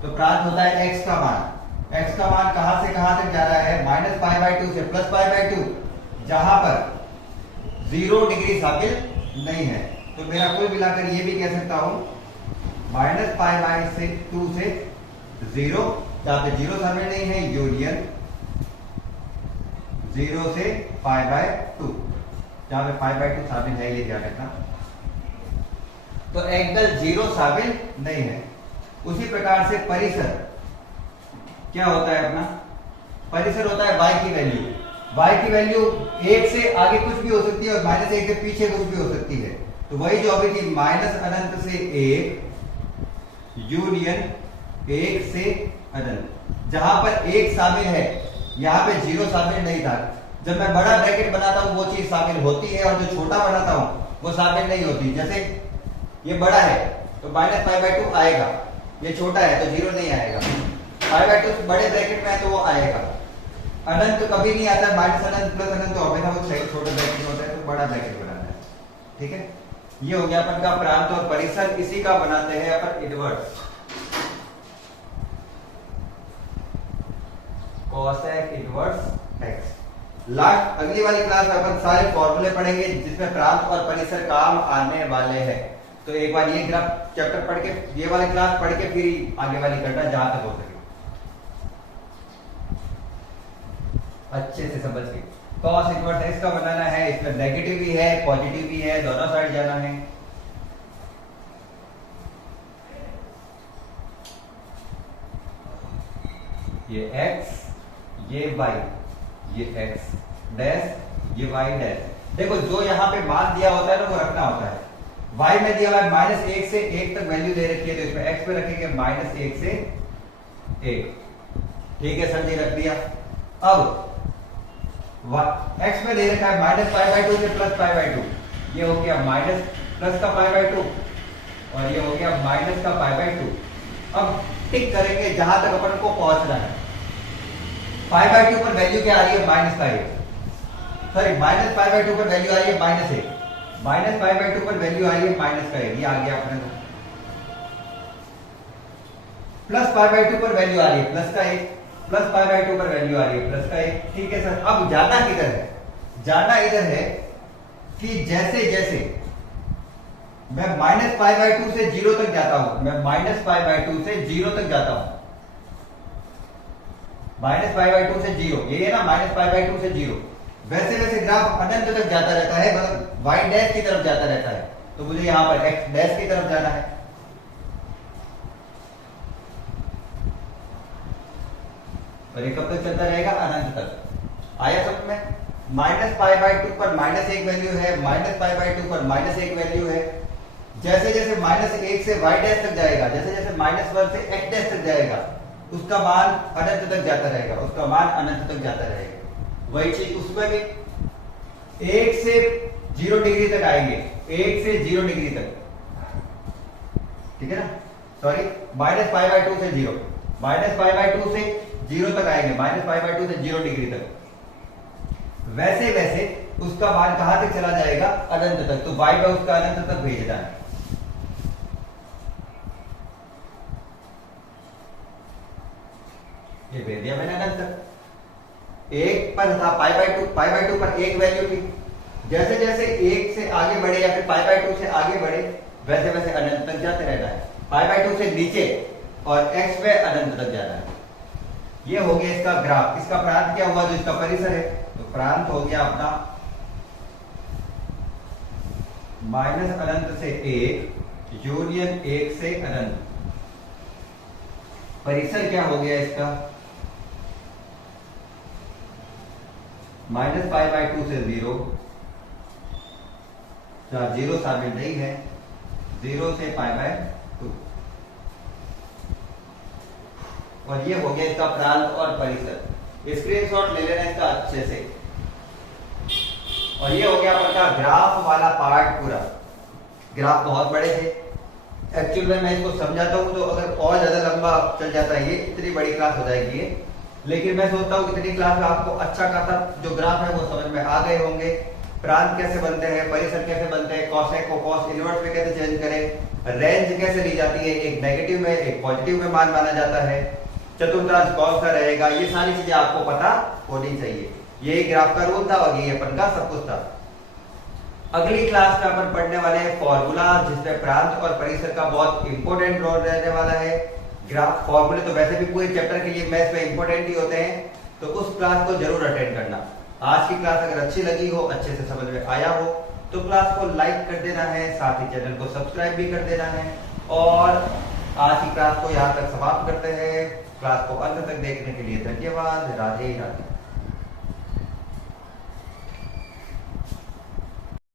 तो प्रांत होता है x का मान। x का मान कहां से कहां तक जा रहा है, -π/2 से +π/2, जहां पर 0 डिग्री शामिल नहीं है। तो मेरा कुल मिलाकर ये भी कह सकता हूं -π/2 से 0, जहां पे 0 शामिल नहीं है, यूनियन 0 से π/2, जहां पे π/2 शामिल है, ये ध्यान रखना। तो एंगल 0 शामिल नहीं है। उसी प्रकार से परिसर क्या होता है अपना, परिसर होता है y की वैल्यू। y की वैल्यू 1 से आगे कुछ भी हो सकती है और -1 के पीछे कुछ भी हो सकती है। तो वही जो अभी थी -अनंत से 1 यूनियन 1 से अनंत, जहां पर 1 शामिल है, यहां पे 0 शामिल नहीं था। जब मैं बड़ा ब्रैकेट बनाता हूं वो चीज शामिल होती है और जो छोटा बनाता हूं वो शामिल नहीं होती। जैसे ये बड़ा है तो -π/2 आएगा, ये छोटा है तो 0 नहीं आएगा। π/2 बड़े ब्रैकेट में है तो वो आएगा। अनंत कभी नहीं आता, माइनस अनंत प्लस अनंत तो हमेशा वो छोटे ब्रैकेट में होता है, तो बड़ा ब्रैकेट बनाना है। ठीक है, ये हो गया अपन का प्रांत और परिसर। इसी का बनाते हैं अपन inverse, cosec inverse x। Last अगली वाली क्लास में अपन सारे फॉर्मूले पढ़ेंगे जिसमें प्रांत और परिसर काम आने वाले हैं। तो एक बार ये ग्राफ चैप्टर पढ़ के, ये वाली क्लास पढ़ के फिर आगे वाली करना जहां तक हो सके, अच्छे से समझ के। cos इनवर्स x का बनाना है, इसमें नेगेटिव भी है पॉजिटिव भी है, दोनों साइड जाना है। ये x, ये y, ये x डैश, ये y डैश। देखो जो यहाँ पे मान दिया होता है ना वो रखना होता है। y में दिया हुआ है -1 से 1 तक वैल्यू दे रखी है, तो इसमें x पे रखेंगे -1 से 1। ठीक है सर जी, रख दिया। अब x में दे रखा है -π/2 से +π/2, ये हो गया माइनस प्लस का π/2 और ये हो गया माइनस का π/2। अब टिक करेंगे जहां तक अपन को पहुंचना है। π/2 पर वैल्यू क्या आ रही है, -1, सॉरी -π/2 पर वैल्यू आ रही है -1, -π/2 पर वैल्यू आ रही है -1, ये आ गया अपने को। +π/2 पर वैल्यू आ रही है +1, +π/2 पर वैल्यू आ रही है +1। ठीक है सर, अब जाना किधर है, जाना इधर है कि जैसे जैसे मैं -π/2 से 0 तक जाता हूं, मैं -π/2 से 0 तक जाता हूं, -π/2 से 0, ये है ना -π/2 से 0, वैसे वैसे ग्राफ अनंत तक जाता रहता है, मतलब y डैश की तरफ जाता रहता है। तो मुझे यहां पर x डैश की तरफ जाना है। और ये कब तक चलता रहेगा, अनंत तक। आया समझ में? -π/2 पर -1 वैल्यू है, -π/2 पर -1 वैल्यू है। जैसे जैसे -1 से y डैश तक जाएगा, जैसे जैसे -1 से x डैश तक जाएगा, उसका मान अनंत तक जाता रहेगा, उसका मान अनंत तक जाता रहेगा। वही चीज उसमें भी 1 से 0 डिग्री तक आएंगे, 1 से 0 डिग्री तक, ठीक है ना, सॉरी -π/2 से 0, -π/2 से 0 तक आएंगे, -π/2 से 0 डिग्री तक। वैसे वैसे उसका मान कहां तक चला जाएगा, अनंत तक। तो y में उसका अनंत तक भेजना है। ये भेज दिया मैंने अनंत तक। 1 पर था π/2 पर 1 वैल्यू थी। जैसे जैसे 1 से आगे बढ़े या फिर π/2 से आगे बढ़े, वैसे वैसे अनंत तक जाते रहना है। π/2 से नीचे और x में अनंत तक जाना है। ये हो गया इसका ग्राफ। इसका प्रांत क्या हुआ, जो इसका परिसर है। तो प्रांत हो गया अपना -अनंत से 1 यूनियन 1 से अनंत। परिसर क्या हो गया इसका, -π/2 से 0, जहाँ 0 शामिल नहीं है, 0 से π/2। और ये हो गया इसका प्रांत और परिसर। स्क्रीनशॉट ले लेना इसका अच्छे से। और ये हो गया अपन का ग्राफ वाला पार्ट पूरा। ग्राफ बहुत बड़े थे, एक्चुअल में मैं इसको समझाता हूँ तो अगर और ज्यादा लंबा चल जाता है, ये इतनी बड़ी क्लास हो जाएगी ये, लेकिन मैं सोचता हूँ इतनी क्लास में आपको अच्छा खासा जो ग्राफ है वो समझ में आ गए होंगे। प्रांत कैसे बनते हैं, परिसर कैसे बनते हैं, कॉसेक को कॉस इनवर्स में कैसे चेंज करें, रेंज कैसे ली जाती है, एक नेगेटिव में एक पॉजिटिव में मान माना जाता है, चतुर्थांश कौन सा रहेगा, ये सारी चीजें आपको पता होनी चाहिए। ये ग्राफ का रूल था और ये अपन का सब कुछ था। अगली क्लास में अपन पढ़ने वाले हैं फॉर्मूला, जिसमें प्रांत और परिसर का बहुत इंपॉर्टेंट रोल रहने वाला है। ग्राफ फॉर्मूले तो वैसे भी पूरे चैप्टर के लिए मैथ्स में इंपॉर्टेंट ही होते हैं, तो उस क्लास को जरूर अटेंड करना। आज की क्लास अगर अच्छी लगी हो, अच्छे से समझ में आया हो, तो क्लास को लाइक कर देना है, साथ ही चैनल को सब्सक्राइब भी कर देना है। और आज की क्लास को यहाँ तक समाप्त करते हैं। क्लास को अंत तक देखने के लिए धन्यवाद। राधे राधे।